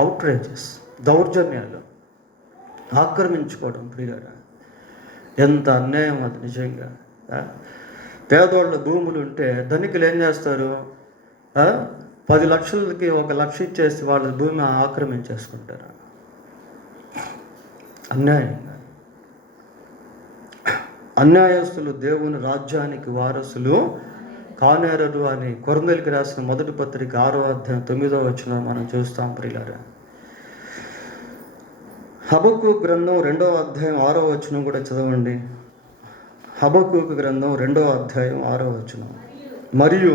అవుట్రేజెస్, దౌర్జన్యాలు, ఆక్రమించుకోవడం. ప్రియులారా, ఎంత అన్యాయం అది నిజంగా. పేదోళ్ళ భూములు ఉంటే ధనికులు ఏం చేస్తారు? 10 లక్షలకి 1 లక్ష ఇచ్చేసి వాళ్ళ భూమి ఆక్రమించేసుకుంటారు అన్యాయంగా. అన్యాయస్తులు దేవుని రాజ్యానికి వారసులు కానేరరు అని కొరింథీయులకు రాసిన మొదటి పత్రిక 6వ అధ్యాయం 9వ వచనం మనం చూస్తాం. ప్రియులారా, హబక్కూకు గ్రంథం 2వ అధ్యాయం 6వ వచనం కూడా చదవండి. హబక్కూకు గ్రంథం 2వ అధ్యాయం 6వ వచనం. మరియు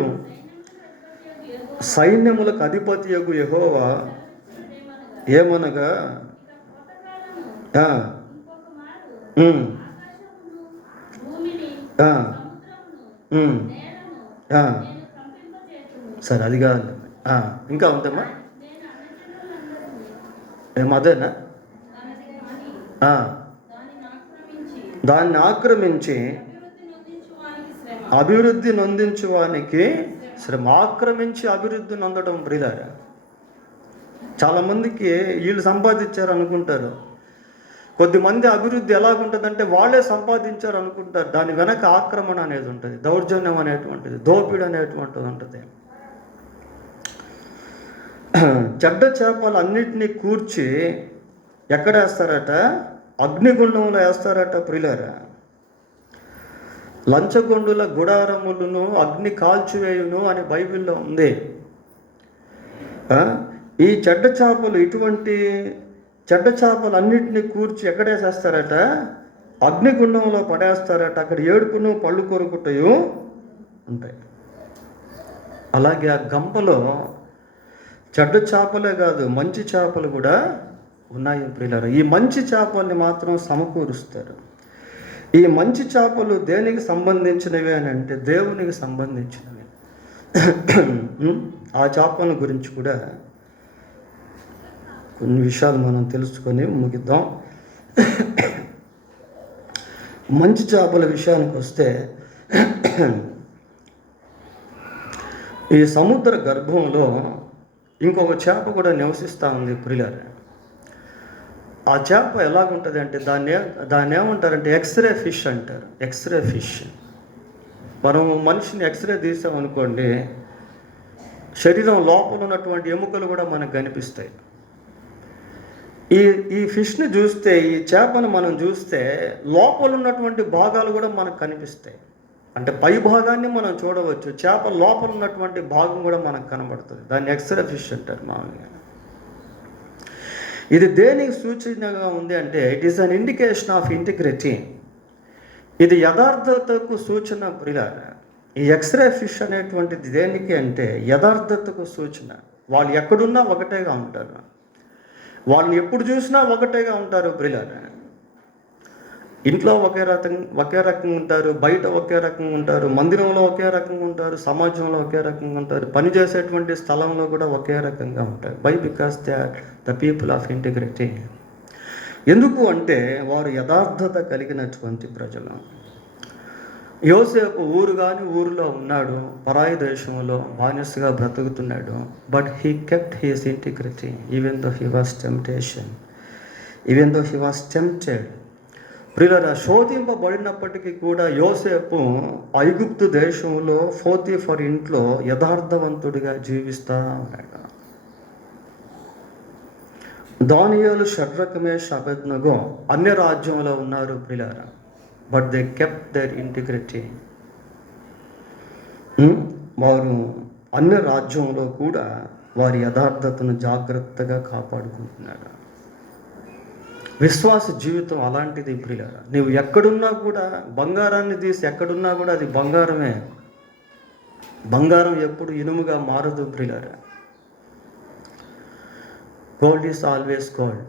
సైన్యములకు అధిపతియగు యెహోవా ఏమనగా, సరే అది కాదు, ఇంకా ఉందమ్మా, అదేనా? దాన్ని ఆక్రమించి అభివృద్ధి నొందించువానికి శ్రమ. ఆక్రమించి అభివృద్ధి నొందడం. ప్రియులారా, చాలామందికి వీళ్ళు సంపాదించారు అనుకుంటారు. కొద్దిమంది అభివృద్ధి ఎలాగుంటుందంటే వాళ్ళే సంపాదించారు అనుకుంటారు. దాని వెనక ఆక్రమణ అనేది ఉంటుంది, దౌర్జన్యం అనేటువంటిది, దోపిడీ అనేటువంటిది ఉంటుంది. చెడ్డ చేపలు అన్నిటినీ కూర్చి ఎక్కడ వేస్తారట? అగ్నిగుండంలో వేస్తారట. ప్రియులారా, లంచగొండుల గుడారములను అగ్ని కాల్చివేయును అని బైబిల్లో ఉంది. ఈ చెడ్డ చేపలు, ఇటువంటి చెడ్డ చేపలన్నింటినీ కూర్చి ఎక్కడేసేస్తారట? అగ్నిగుండంలో పడేస్తారట. అక్కడ ఏడుపును పళ్ళు కొరుకుటయు ఉంటాయి. అలాగే ఆ గంపలో చెడ్డ చేపలే కాదు, మంచి చేపలు కూడా ఉన్నాయి ప్రియులారా. ఈ మంచి చేపల్ని మాత్రం సమకూరుస్తారు. ఈ మంచి చేపలు దేనికి సంబంధించినవి అని అంటే దేవునికి సంబంధించినవి. ఆ చేపల గురించి కూడా కొన్ని విషయాలు మనం తెలుసుకొని ముగిద్దాం. మంచి చేపల విషయానికి వస్తే, ఈ సముద్ర గర్భంలో ఇంకొక చేప కూడా నివసిస్తూ ఉంది ప్రియులారా. ఆ చేప ఎలాగుంటుంది అంటే దాన్ని ఏమంటారంటే ఎక్స్రే ఫిష్ అంటారు. X-ray fish. మనం మనిషిని ఎక్స్రే తీసామనుకోండి, శరీరం లోపల ఉన్నటువంటి ఎముకలు కూడా మనకు కనిపిస్తాయి. ఈ ఫిష్ని చూస్తే, ఈ చేపను మనం చూస్తే లోపల ఉన్నటువంటి భాగాలు కూడా మనకు కనిపిస్తాయి. అంటే పై భాగాన్ని మనం చూడవచ్చు, చేప లోపల ఉన్నటువంటి భాగం కూడా మనకు కనబడుతుంది. దాన్ని ఎక్స్రే ఫిష్ అంటారు మామూలుగా. ఇది దేనికి సూచనగా ఉంది అంటే it is an indication of integrity. ఇది యథార్థతకు సూచన ప్రియులారా. ఈ ఎక్స్రే ఫిష్ అనేటువంటిది దేనికి అంటే యథార్థతకు సూచన. వాళ్ళు ఎక్కడున్నా ఒకటేగా ఉంటారు, వాళ్ళని ఎప్పుడు చూసినా ఒకటేగా ఉంటారు ప్రియులారా. ఇంట్లో ఒకే రకంగా ఉంటారు, బయట ఒకే రకంగా ఉంటారు, మందిరంలో ఒకే రకంగా ఉంటారు, సమాజంలో ఒకే రకంగా ఉంటారు, పనిచేసేటువంటి స్థలంలో కూడా ఒకే రకంగా ఉంటారు. Why? Because they are the people of integrity. ఎందుకు అంటే వారు యథార్థత కలిగినటువంటి ప్రజలు. యోసేపు ఊరిలో ఉన్నాడు, పరాయి దేశంలో బానిసగా బ్రతుకుతున్నాడు. But he kept his integrity even though he was tempted. ప్రియులారా, శోధింపబడినప్పటికీ కూడా యోసేపు ఐగుప్తు దేశంలో పోతీఫర్ ఇంట్లో యథార్థవంతుడిగా జీవిస్తా ఉన్నాడు. దానియేలు, షడ్రక్, మేషక్, అబేద్నెగో అన్య రాజ్యంలో ఉన్నారు ప్రియులారా. But they kept their integrity. వారు అన్య రాజ్యంలో కూడా వారి యథార్థతను జాగ్రత్తగా కాపాడుకుంటున్నారు. విశ్వాస జీవితం అలాంటిది ప్రియులారా. నీవు ఎక్కడున్నా కూడా, బంగారాన్ని తీసి ఎక్కడున్నా కూడా అది బంగారమే. బంగారం ఎప్పుడు ఇనుముగా మారదు ప్రియులారా. Gold is always gold.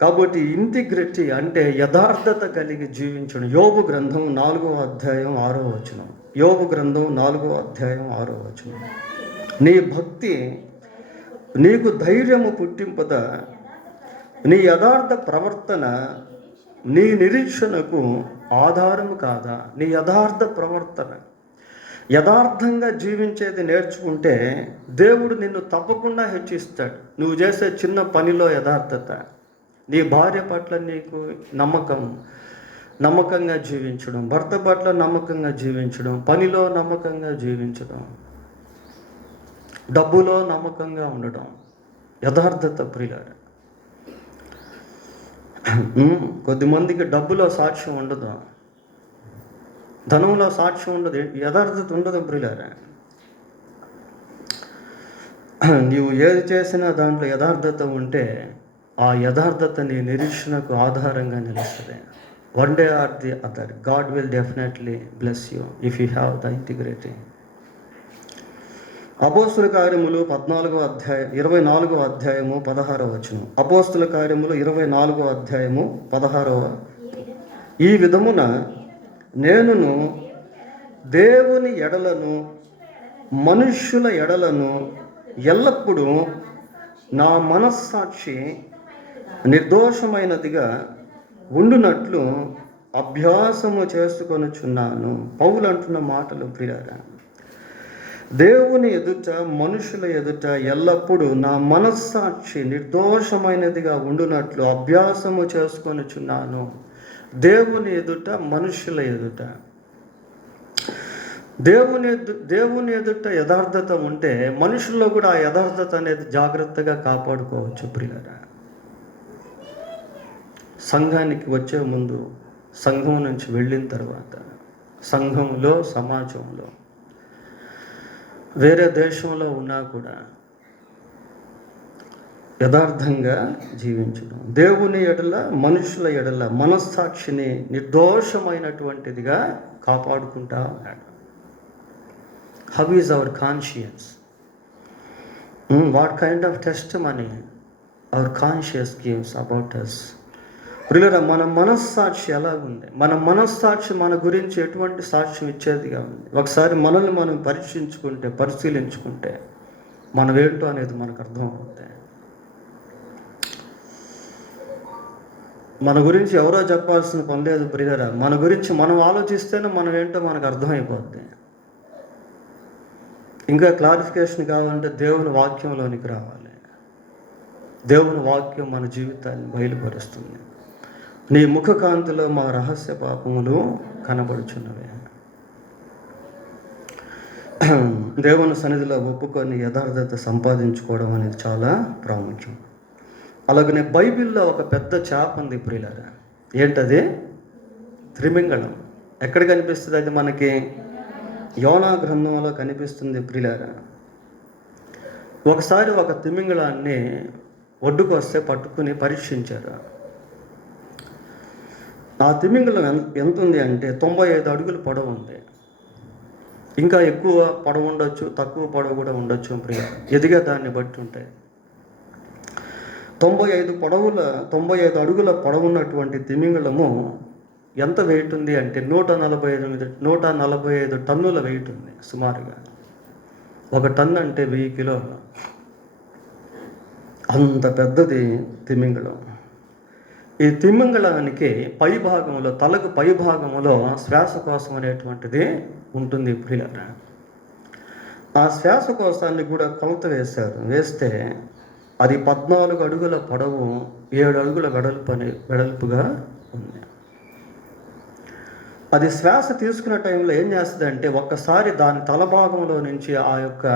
కాబట్టి ఇంటిగ్రిటీ అంటే యథార్థత కలిగి జీవించడం. యోబు గ్రంథం 4వ అధ్యాయం 6వ వచనం. యోబు గ్రంథం 4వ అధ్యాయం 6వ వచనం. నీ భక్తి నీకు ధైర్యము పుట్టింపదా, నీ యథార్థ ప్రవర్తన నీ నిరీక్షణకు ఆధారము కాదా? నీ యథార్థ ప్రవర్తన, యథార్థంగా జీవించేది నేర్చుకుంటే దేవుడు నిన్ను తప్పకుండా హెచ్చిస్తాడు. నువ్వు చేసే చిన్న పనిలో యథార్థత, నీ భార్య పట్ల నీకు నమ్మకంగా జీవించడం, భర్త పట్ల నమ్మకంగా జీవించడం, పనిలో నమ్మకంగా జీవించడం, డబ్బులో నమ్మకంగా ఉండడం, యథార్థత ప్రియులారా. కొద్దిమందికి డబ్బులో సాక్ష్యం ఉండదు, ధనంలో సాక్ష్యం ఉండదు, యథార్థత ఉండదు ప్రియులారా. నీవు ఏది చేసినా దాంట్లో యథార్థత ఉంటే ఆ యథార్థత నీ నిరీక్షణకు ఆధారంగా నిలుస్తుంది. One day or the other God will definitely bless you if you have the integrity. అపోస్తుల కార్యములు 24వ అధ్యాయం 24వ అధ్యాయము 16వ వచనం. అపోస్తుల కార్యములు 24వ అధ్యాయము 16వ. ఈ విధమున నేనును దేవుని ఎడలను మనుష్యుల ఎడలను ఎల్లప్పుడూ నా మనస్సాక్షి నిర్దోషమైనదిగా ఉండునట్లు అభ్యాసము చేసుకొనుచున్నాను. పౌలు అంటున్న మాటలు ప్రియులారా. దేవుని ఎదుట, మనుషుల ఎదుట ఎల్లప్పుడూ నా మనస్సాక్షి నిర్దోషమైనదిగా ఉండునట్లు అభ్యాసము చేసుకొనుచున్నాను. దేవుని ఎదుట, మనుషుల ఎదుట. దేవుని ఎదుట యథార్థత ఉంటే మనుషుల్లో కూడా ఆ యథార్థత అనేది జాగ్రత్తగా కాపాడుకోవచ్చు ప్రియులారా. సంఘానికి వచ్చే ముందు సంఘం నుంచి వెళ్ళిన తర్వాత సంఘంలో, సమాజంలో, వేరే దేశంలో ఉన్నా కూడా యథార్థంగా జీవించడం, దేవుని ఎడల, మనుషుల ఎడల మనస్సాక్షిని నిర్దోషమైనటువంటిదిగా కాపాడుకుంటా ఉన్నాడు. How is our conscience? What kind of testimony our conscious gives about us? ప్రియులారా, మన మనస్సాక్షి ఎలా ఉంది? మన మనస్సాక్షి మన గురించి ఎటువంటి సాక్ష్యం ఇచ్చేదిగా ఉంది? ఒకసారి మనల్ని మనం పరిశీలించుకుంటే మనం ఏంటో అనేది మనకు అర్థమవుతుంది. మన గురించి ఎవరో చెప్పాల్సిన పని లేదు ప్రియులారా. మన గురించి మనం ఆలోచిస్తేనే మనం ఏంటో మనకు అర్థమైపోద్ది. ఇంకా క్లారిఫికేషన్ కావాలంటే దేవుని వాక్యంలోనికి రావాలి. దేవుని వాక్యం మన జీవితాన్ని బయలుపరుస్తుంది. నీ ముఖకాంతిలో మా రహస్య పాపములు కనబడుచున్నవే. దేవుని సన్నిధిలో ఒప్పుకొని యథార్థత సంపాదించుకోవడం అనేది చాలా ప్రాముఖ్యం. అలాగనే బైబిల్లో ఒక పెద్ద చేప ఉంది ప్రియులారా. ఏంటది? త్రిమింగళం. ఎక్కడ కనిపిస్తుంది అది మనకి? యోనా గ్రంథంలో కనిపిస్తుంది ప్రియులారా. ఒకసారి ఒక తిమింగళాన్ని ఒడ్డుకు వస్తే పట్టుకుని పరీక్షించారు. ఆ తిమింగళం ఎంత ఉంది అంటే 95 అడుగులు పొడవు ఉంది. ఇంకా ఎక్కువ పొడవు ఉండొచ్చు, తక్కువ పొడవు కూడా ఉండొచ్చు ప్రియ, ఎదిగే దాన్ని బట్టి ఉంటాయి. 95 అడుగుల పొడవున్నటువంటి తిమింగళము ఎంత వెయిట్ ఉంది అంటే 145 టన్నుల వెయిట్ ఉంది సుమారుగా. 1 టన్ను అంటే 1000 కిలోలు. అంత పెద్దది తిమింగళం. ఈ తిమింగళానికి పైభాగంలో, తలకు పైభాగంలో శ్వాసకోశం అనేటువంటిది ఉంటుంది ప్రియులారా. ఆ శ్వాసకోశాన్ని కూడా కొలత వేస్తే అది 14 అడుగుల పొడవు, 7 అడుగుల వెడల్పుగా ఉంది. అది శ్వాస తీసుకునే టైంలో ఏం చేస్తుంది అంటే ఒక్కసారి దాని తలభాగంలో నుంచి ఆ యొక్క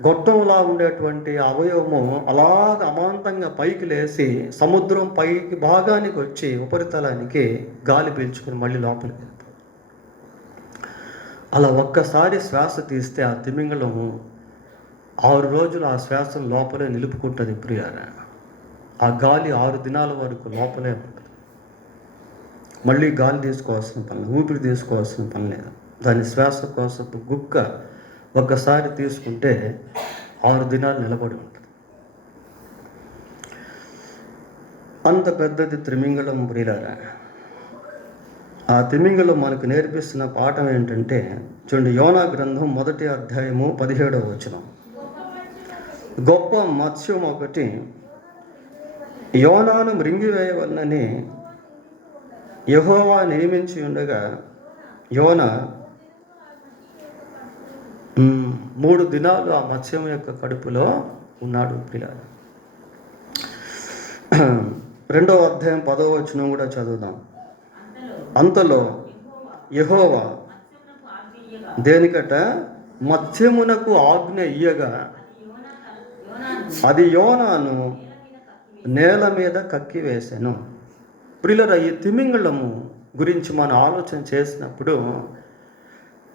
గొట్టంలా ఉండేటువంటి అవయవము అలాగ అమాంతంగా పైకి లేచి సముద్రం పైకి భాగానికి వచ్చి ఉపరితలానికి గాలి పీల్చుకుని మళ్ళీ లోపలికి వెళ్తాం. అలా ఒక్కసారి శ్వాస తీస్తే ఆ తిమింగళం 6 రోజులు ఆ శ్వాసను లోపలే నిలుపుకుంటుంది ప్రియారా. ఆ గాలి 6 దినాల వరకు లోపలే ఉంటుంది. మళ్ళీ గాలి తీసుకోవాల్సిన పని లేదు, ఊపిరి తీసుకోవాల్సిన పని లేదు. దాని శ్వాసకోశపు గుక్క ఒక్కసారి తీసుకుంటే 6 దినాలు నిలబడి ఉంటుంది. అంత పెద్దది తిమింగళం ప్రియులారా. ఆ తిమింగళం మనకు నేర్పిస్తున్న పాఠం ఏంటంటే చూడండి, యోనా గ్రంథం 1వ అధ్యాయము 17వ వచనం. గొప్ప మత్స్యం ఒకటి యోనాను మృంగివేయవలనని యెహోవా నియమించి ఉండగా యోనా 3 దినాలు ఆ మత్స్యం యొక్క కడుపులో ఉన్నాడు పిల్లలు. 2వ అధ్యాయం 10వ వచనం కూడా చదువుదాం. అంతలో యెహోవా దేనికట? మత్స్యమునకు ఆజ్ఞ ఇయ్యగా అది యోనాను నేల మీద కక్కివేశాను. ప్రియులారా, ఈ తిమింగళము గురించి మనం ఆలోచన చేసినప్పుడు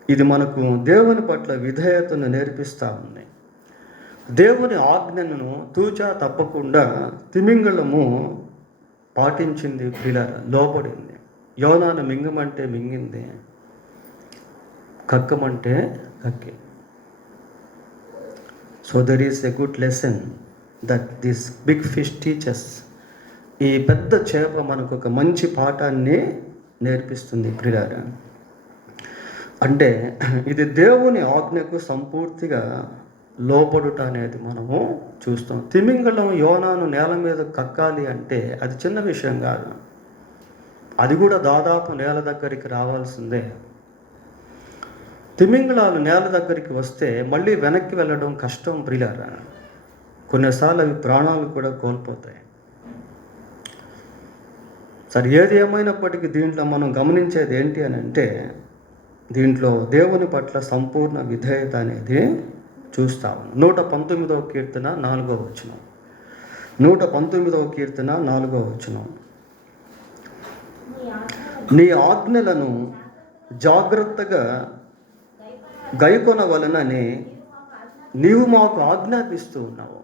ఇది మనకు దేవుని పట్ల విధేయతను నేర్పిస్తూ ఉంది. దేవుని ఆజ్ఞను తూచా తప్పకుండా తిమింగళము పాటించింది ప్రియులారా, లోపడింది. యోనాను మింగమంటే మింగింది, కక్కమంటే కక్కి. So there is a good lesson that this big fish teachers. ఈ పెద్ద చేప మనకు ఒక మంచి పాఠాన్ని నేర్పిస్తుంది ప్రియులారా. అంటే ఇది దేవుని ఆజ్ఞకు సంపూర్తిగా లోపడుట అనేది మనము చూస్తాం. తిమింగళం యోనాను నేల మీద కక్కాలి అంటే అది చిన్న విషయం కాదు. అది కూడా దాదాపు నేల దగ్గరికి రావాల్సిందే. తిమింగళాలు నేల దగ్గరికి వస్తే మళ్ళీ వెనక్కి వెళ్ళడం కష్టం ప్రియులారా. కొన్నిసార్లు అవి ప్రాణాలు కూడా కోల్పోతాయి. సరే, ఏది ఏమైనప్పటికీ దీంట్లో మనం గమనించేది ఏంటి అని అంటే దీంట్లో దేవుని పట్ల సంపూర్ణ విధేయత అనేది చూస్తాము. 119వ కీర్తన 4వ వచనం. 119వ కీర్తన 4వ వచనం. నీ ఆజ్ఞలను జాగ్రత్తగా గైకొనవలనని నీవు మాకు ఆజ్ఞాపిస్తూ ఉన్నావు.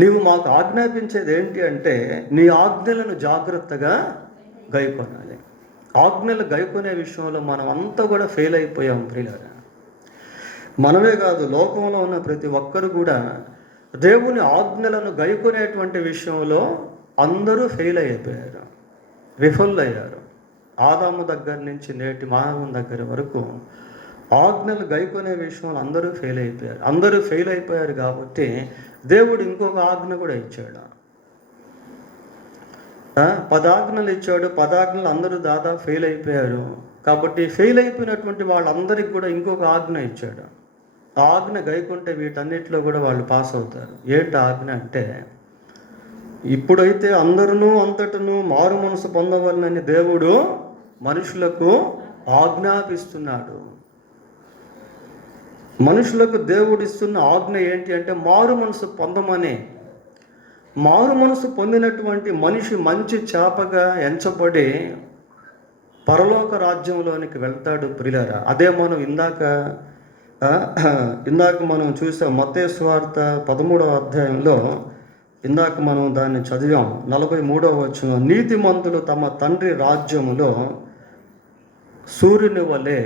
నీవు మాకు ఆజ్ఞాపించేది ఏంటి అంటే నీ ఆజ్ఞలను జాగ్రత్తగా గైకొనాలి. ఆజ్ఞలు గైకొనే విషయంలో మనం అంతా కూడా ఫెయిల్ అయిపోయాం ప్రియులారా. మనమే కాదు, లోకంలో ఉన్న ప్రతి ఒక్కరు కూడా దేవుని ఆజ్ఞలను గైకొనేటువంటి విషయంలో అందరూ ఫెయిల్ అయిపోయారు, విఫలయ్యారు. ఆదాము దగ్గర నుంచి నేటి మానవుని దగ్గర వరకు ఆజ్ఞలు గైకొనే విషయంలో అందరూ ఫెయిల్ అయిపోయారు. అందరూ ఫెయిల్ అయిపోయారు కాబట్టి దేవుడు ఇంకొక ఆజ్ఞ కూడా ఇచ్చాడు. 10 ఆజ్ఞలు ఇచ్చాడు. 10 ఆజ్ఞలు అందరూ దాదాపు ఫెయిల్ అయిపోయారు కాబట్టి ఫెయిల్ అయిపోయినటువంటి వాళ్ళందరికీ కూడా ఇంకొక ఆజ్ఞ ఇచ్చాడు. ఆ ఆజ్ఞ గైకుంటే వీటన్నిటిలో కూడా వాళ్ళు పాస్ అవుతారు. ఏంటి ఆజ్ఞ అంటే, ఇప్పుడైతే అందరూ అంతటను మారు మనసు పొందవలనని దేవుడు మనుషులకు ఆజ్ఞాపిస్తున్నాడు. మనుషులకు దేవుడు ఇస్తున్న ఆజ్ఞ ఏంటి అంటే మారు మనసు పొందమని. మారు మనసు పొందినటువంటి మనిషి మంచి చేపగా ఎంచబడి పరలోక రాజ్యంలోనికి వెళ్తాడు ప్రియులారా. అదే మనం ఇందాక మనం చూసాం మత్తయి సువార్త 13వ అధ్యాయంలో. ఇందాక మనం దాన్ని చదివాం. 43వ వచనం, నీతిమంతులు తమ తండ్రి రాజ్యములో సూర్యుని వలె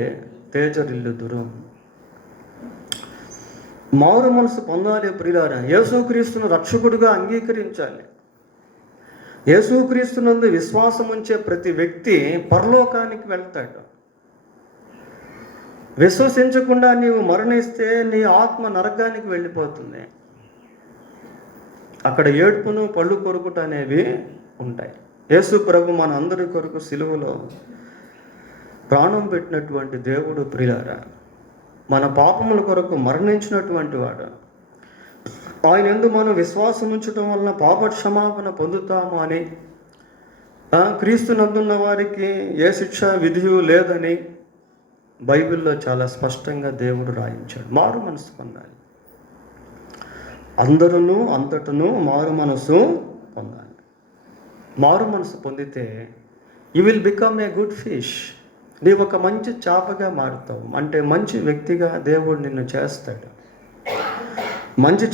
తేజరిల్లుదురు. మారు మనసు పొందాలి ప్రియులారా. యేసుక్రీస్తును రక్షకుడుగా అంగీకరించాలి. యేసుక్రీస్తునందు విశ్వాసం ఉంచే ప్రతి వ్యక్తి పరలోకానికి వెళ్తాడు. విశ్వసించకుండా నీవు మరణిస్తే నీ ఆత్మ నరకానికి వెళ్ళిపోతుంది. అక్కడ ఏడ్పును పళ్ళు కొరుకుట అనేవి ఉంటాయి. యేసు ప్రభు మన అందరి కొరకు సిలువలో ప్రాణం పెట్టినటువంటి దేవుడు ప్రియులారా. మన పాపముల కొరకు మరణించినటువంటి వాడు. ఆయన యందు మనం విశ్వాసం ఉంచడం వలన పాప క్షమాపణ పొందుతాము అని, క్రీస్తునందున్న వారికి ఏ శిక్ష విధియు లేదని బైబిల్లో చాలా స్పష్టంగా దేవుడు రాయించాడు. మారు మనసు పొందాలి. అందరూ అంతటను మారు మనసు పొందాలి. మారు మనసు పొందితే you will become a good fish. నీవు ఒక మంచి చేపగా మారుతావు. అంటే మంచి వ్యక్తిగా దేవుడు నిన్ను చేస్తాడు. మంచి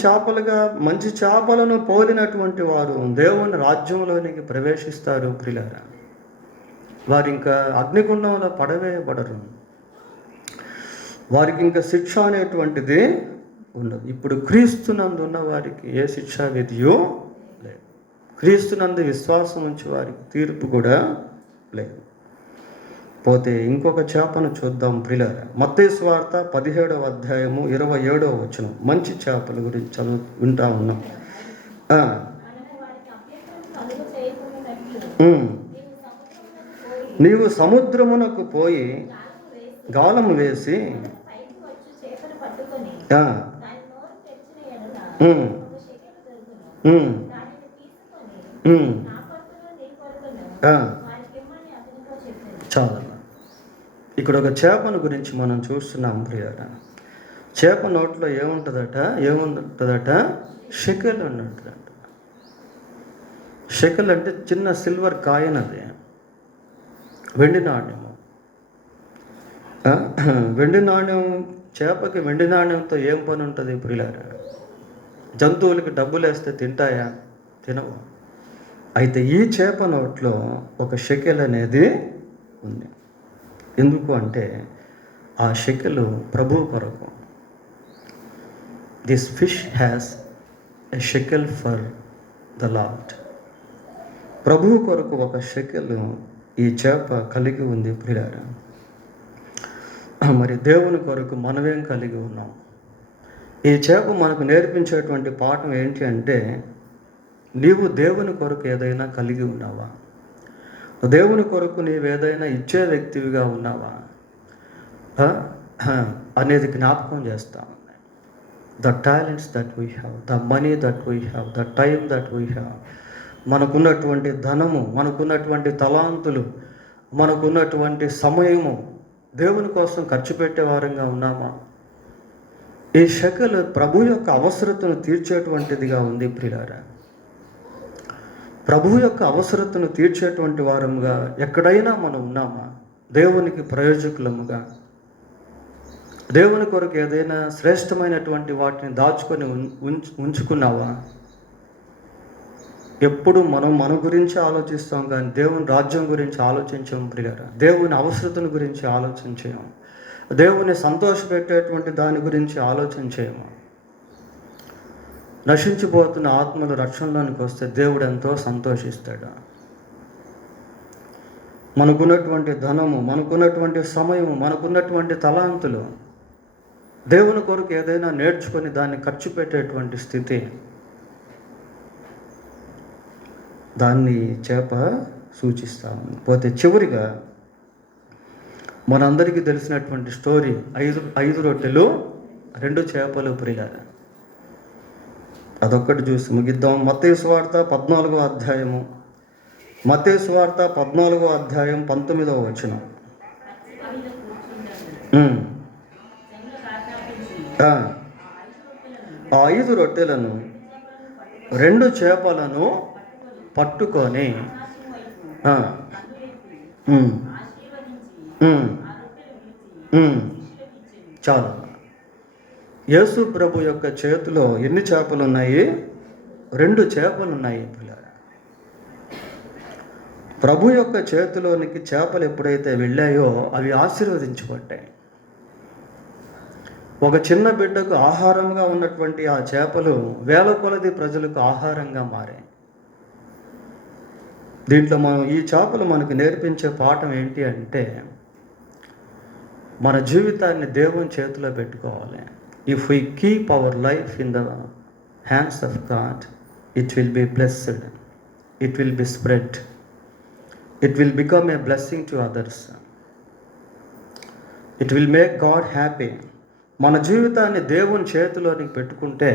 చేపలను పోలినటువంటి వారు దేవుని రాజ్యంలోనికి ప్రవేశిస్తారు ప్రియులారా. వారు ఇంకా అగ్నిగుండంలో పడవేయబడరు. వారికి ఇంకా శిక్ష అనేటువంటిది ఉండదు. ఇప్పుడు క్రీస్తునందు ఉన్న వారికి ఏ శిక్షా విధియో లేదు. క్రీస్తునందు విశ్వాసం ఉంచి వారికి తీర్పు కూడా లేదు. పోతే ఇంకొక చేపను చూద్దాం ప్రియులారా. మత్తయి సువార్త 17వ అధ్యాయము 27వ వచనం. మంచి చేపల గురించి వింటా ఉన్నాం. నీవు సముద్రమునకు పోయి గాలము వేసి చాలా. ఇక్కడ ఒక చేపను గురించి మనం చూస్తున్నాం ప్రియారా. చేప నోట్లో ఏముంటుందట? షెకెల్ ఉన్నట్టు. షెకెల్ అంటే చిన్న సిల్వర్ కాయిన్. అది వెండి నాణ్యము. వెండి నాణ్యం, చేపకి వెండి నాణ్యంతో ఏం పని ఉంటుంది ప్రియులారా? జంతువులకి డబ్బులు వేస్తే తింటాయా? తినవు. అయితే ఈ చేప నోట్లో ఒక షెకెల్ అనేది ఉంది. ఎందుకు అంటే ఆ షెకెల్ ప్రభు కొరకు. This fish has a shekel for the Lord. ప్రభు కొరకు ఒక షెకెల్ ఈ చేప కలిగి ఉంది ప్రియులారా. మరి దేవుని కొరకు మనమేం కలిగి ఉన్నాం? ఈ చేప మనకు నేర్పించేటువంటి పాఠం ఏంటి అంటే, నీవు దేవుని కొరకు ఏదైనా కలిగి ఉన్నావా? దేవుని కొరకు నీవేదైనా ఇచ్చే వ్యక్తివిగా ఉన్నావా అనేది జ్ఞాపకం చేస్తా ఉంది. The talents that we have, the money that we have, the time that we have. మనకున్నటువంటి ధనము, మనకున్నటువంటి తలాంతులు, మనకున్నటువంటి సమయము దేవుని కోసం ఖర్చు పెట్టే వారంగా ఉన్నామా? ఈ షెకెల్ ప్రభు యొక్క అవసరతను తీర్చేటువంటిదిగా ఉంది ప్రియులారా. ప్రభువు యొక్క అవసరతను తీర్చేటువంటి వారముగా ఎక్కడైనా మనం ఉన్నామా? దేవునికి ప్రయోజకులముగా, దేవుని కొరకు ఏదైనా శ్రేష్టమైనటువంటి వాటిని దాచుకొని ఉంచుకున్నావా? ఎప్పుడు మనం మన గురించి ఆలోచిస్తాం కానీ దేవుని రాజ్యం గురించి ఆలోచించాము ప్రియారా. దేవుని అవసరతల గురించి ఆలోచించాము. దేవుని సంతోషపెట్టేటువంటి దాని గురించి ఆలోచించాము. నశించిపోతున్న ఆత్మలు రక్షణలోనికి వస్తే దేవుడు ఎంతో సంతోషిస్తాడు. మనకున్నటువంటి ధనము, మనకున్నటువంటి సమయము, మనకున్నటువంటి తలాంతులు దేవుని కొరకు ఏదైనా నేర్చుకొని దాన్ని ఖర్చు పెట్టేటువంటి స్థితి, దాన్ని చేప సూచిస్తాము. పోతే చివరిగా మనందరికీ తెలిసినటువంటి స్టోరీ, 5 రొట్టెలు 2 చేపలు ప్రియారా. అదొక్కటి చూసి ముగిద్దాం. మత్తయి సువార్త 14వ అధ్యాయము, మత్తయి సువార్త 14వ అధ్యాయం 19వ వచనం. ఆ 5 రొట్టెలను 2 చేపలను పట్టుకొని చాలు. యేసు ప్రభు యొక్క చేతిలో ఎన్ని చేపలు ఉన్నాయి? 2 చేపలు ఉన్నాయి. ప్రభు యొక్క చేతిలోనికి చేపలు ఎప్పుడైతే వెళ్ళాయో అవి ఆశీర్వదించబడ్డాయి. ఒక చిన్న బిడ్డకు ఆహారంగా ఉన్నటువంటి ఆ చేపలు వేల కొలది ప్రజలకు ఆహారంగా మారాయి. దీంట్లో ఈ చేపలు మనకు నేర్పించే పాఠం ఏంటి అంటే, మన జీవితాన్ని దేవుని చేతిలో పెట్టుకోవాలి. If we keep our life in the hands of God, it will be blessed, it will be spread, it will become a blessing to others, it will make God happy. మన జీవితాన్ని దేవుని చేతిలోనికి పెట్టుకుంటే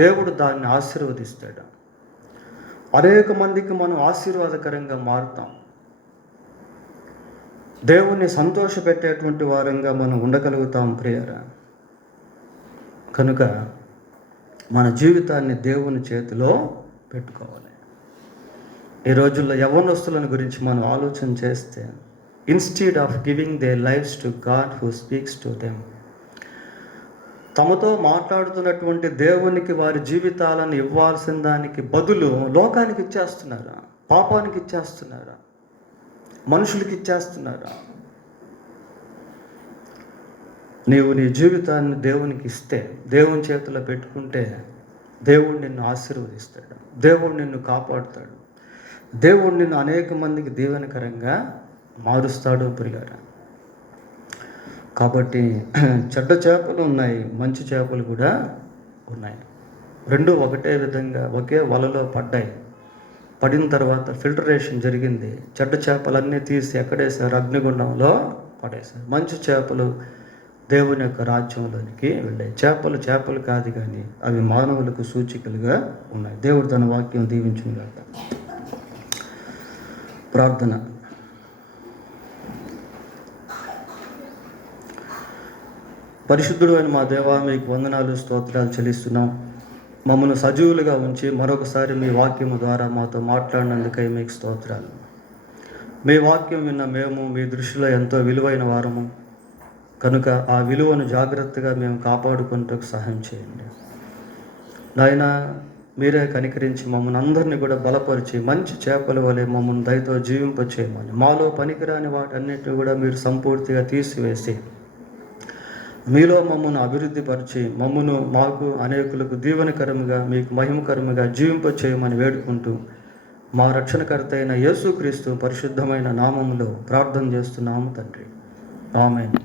దేవుడు దాన్ని ఆశీర్వదిస్తాడు. అనేక మందికి మనం ఆశీర్వాదకరంగా మారుతాం. దేవుణ్ణి సంతోషపెట్టేటువంటి వారంగా మనం ఉండగలుగుతాం ప్రియారా. కనుక మన జీవితాన్ని దేవుని చేతిలో పెట్టుకోవాలి. ఈ రోజుల్లో యవ్వనస్తులను గురించి మనం ఆలోచన చేస్తే, instead of giving their lifes to God who speaks to them, తమతో మాట్లాడుతున్నటువంటి దేవునికి వారి జీవితాలను ఇవ్వాల్సిన దానికి బదులు లోకానికి ఇచ్చేస్తున్నారా, పాపానికి ఇచ్చేస్తున్నారా, మనుషులకి ఇచ్చేస్తున్నారా? నీవు నీ జీవితాన్ని దేవునికి ఇస్తే, దేవుని చేతిలో పెట్టుకుంటే దేవుడు నిన్ను ఆశీర్వదిస్తాడు, దేవుడు నిన్ను కాపాడుతాడు, దేవుడు నిన్ను అనేక మందికి దీవెనకరంగా మారుస్తాడు ప్రియులారా. కాబట్టి చెడ్డ చేపలు ఉన్నాయి, మంచి చేపలు కూడా ఉన్నాయి. 2 ఒకటే విధంగా ఒకే వలలో పడ్డాయి. పడిన తర్వాత ఫిల్టరేషన్ జరిగింది. చెడ్డ చేపలన్నీ తీసి ఎక్కడేసారు? అగ్నిగుండంలో పడేశారు. మంచి చేపలు దేవుని యొక్క రాజ్యంలోనికి వెళ్ళాయి. చేపలు కాదు కానీ అవి మానవులకు సూచికలుగా ఉన్నాయి. దేవుడు తన వాక్యం దీవించుగాక. ప్రార్థన. పరిశుద్ధుడు అయిన మా దేవా, మీకు వందనాలు, స్తోత్రాలు చెల్లిస్తున్నాం. మమ్మల్ని సజీవులుగా ఉంచి మరొకసారి మీ వాక్యము ద్వారా మాతో మాట్లాడినందుకై మీకు స్తోత్రాలు. మీ వాక్యం విన్న మేము మీ దృష్టిలో ఎంతో విలువైన వారము కనుక ఆ విలువను జాగ్రత్తగా మేము కాపాడుకుంటూ సహాయం చేయండి నాయన. మీరే కనికరించి మమ్మల్ని అందరినీ కూడా బలపరిచి మంచి చేపల వలె మమ్మల్ని దయతో జీవింపచేయమని, మాలో పనికిరాని వాటన్నిటిని కూడా మీరు సంపూర్తిగా తీసివేసి మీలో మమ్మల్ని అభివృద్ధిపరిచి మాకు అనేకులకు దీవెనకరముగా మీకు మహిమకరముగా జీవింపచేయమని వేడుకుంటూ మా రక్షణకర్త అయిన యేసుక్రీస్తు పరిశుద్ధమైన నామములో ప్రార్థన చేస్తున్నాము తండ్రి. ఆమేన్.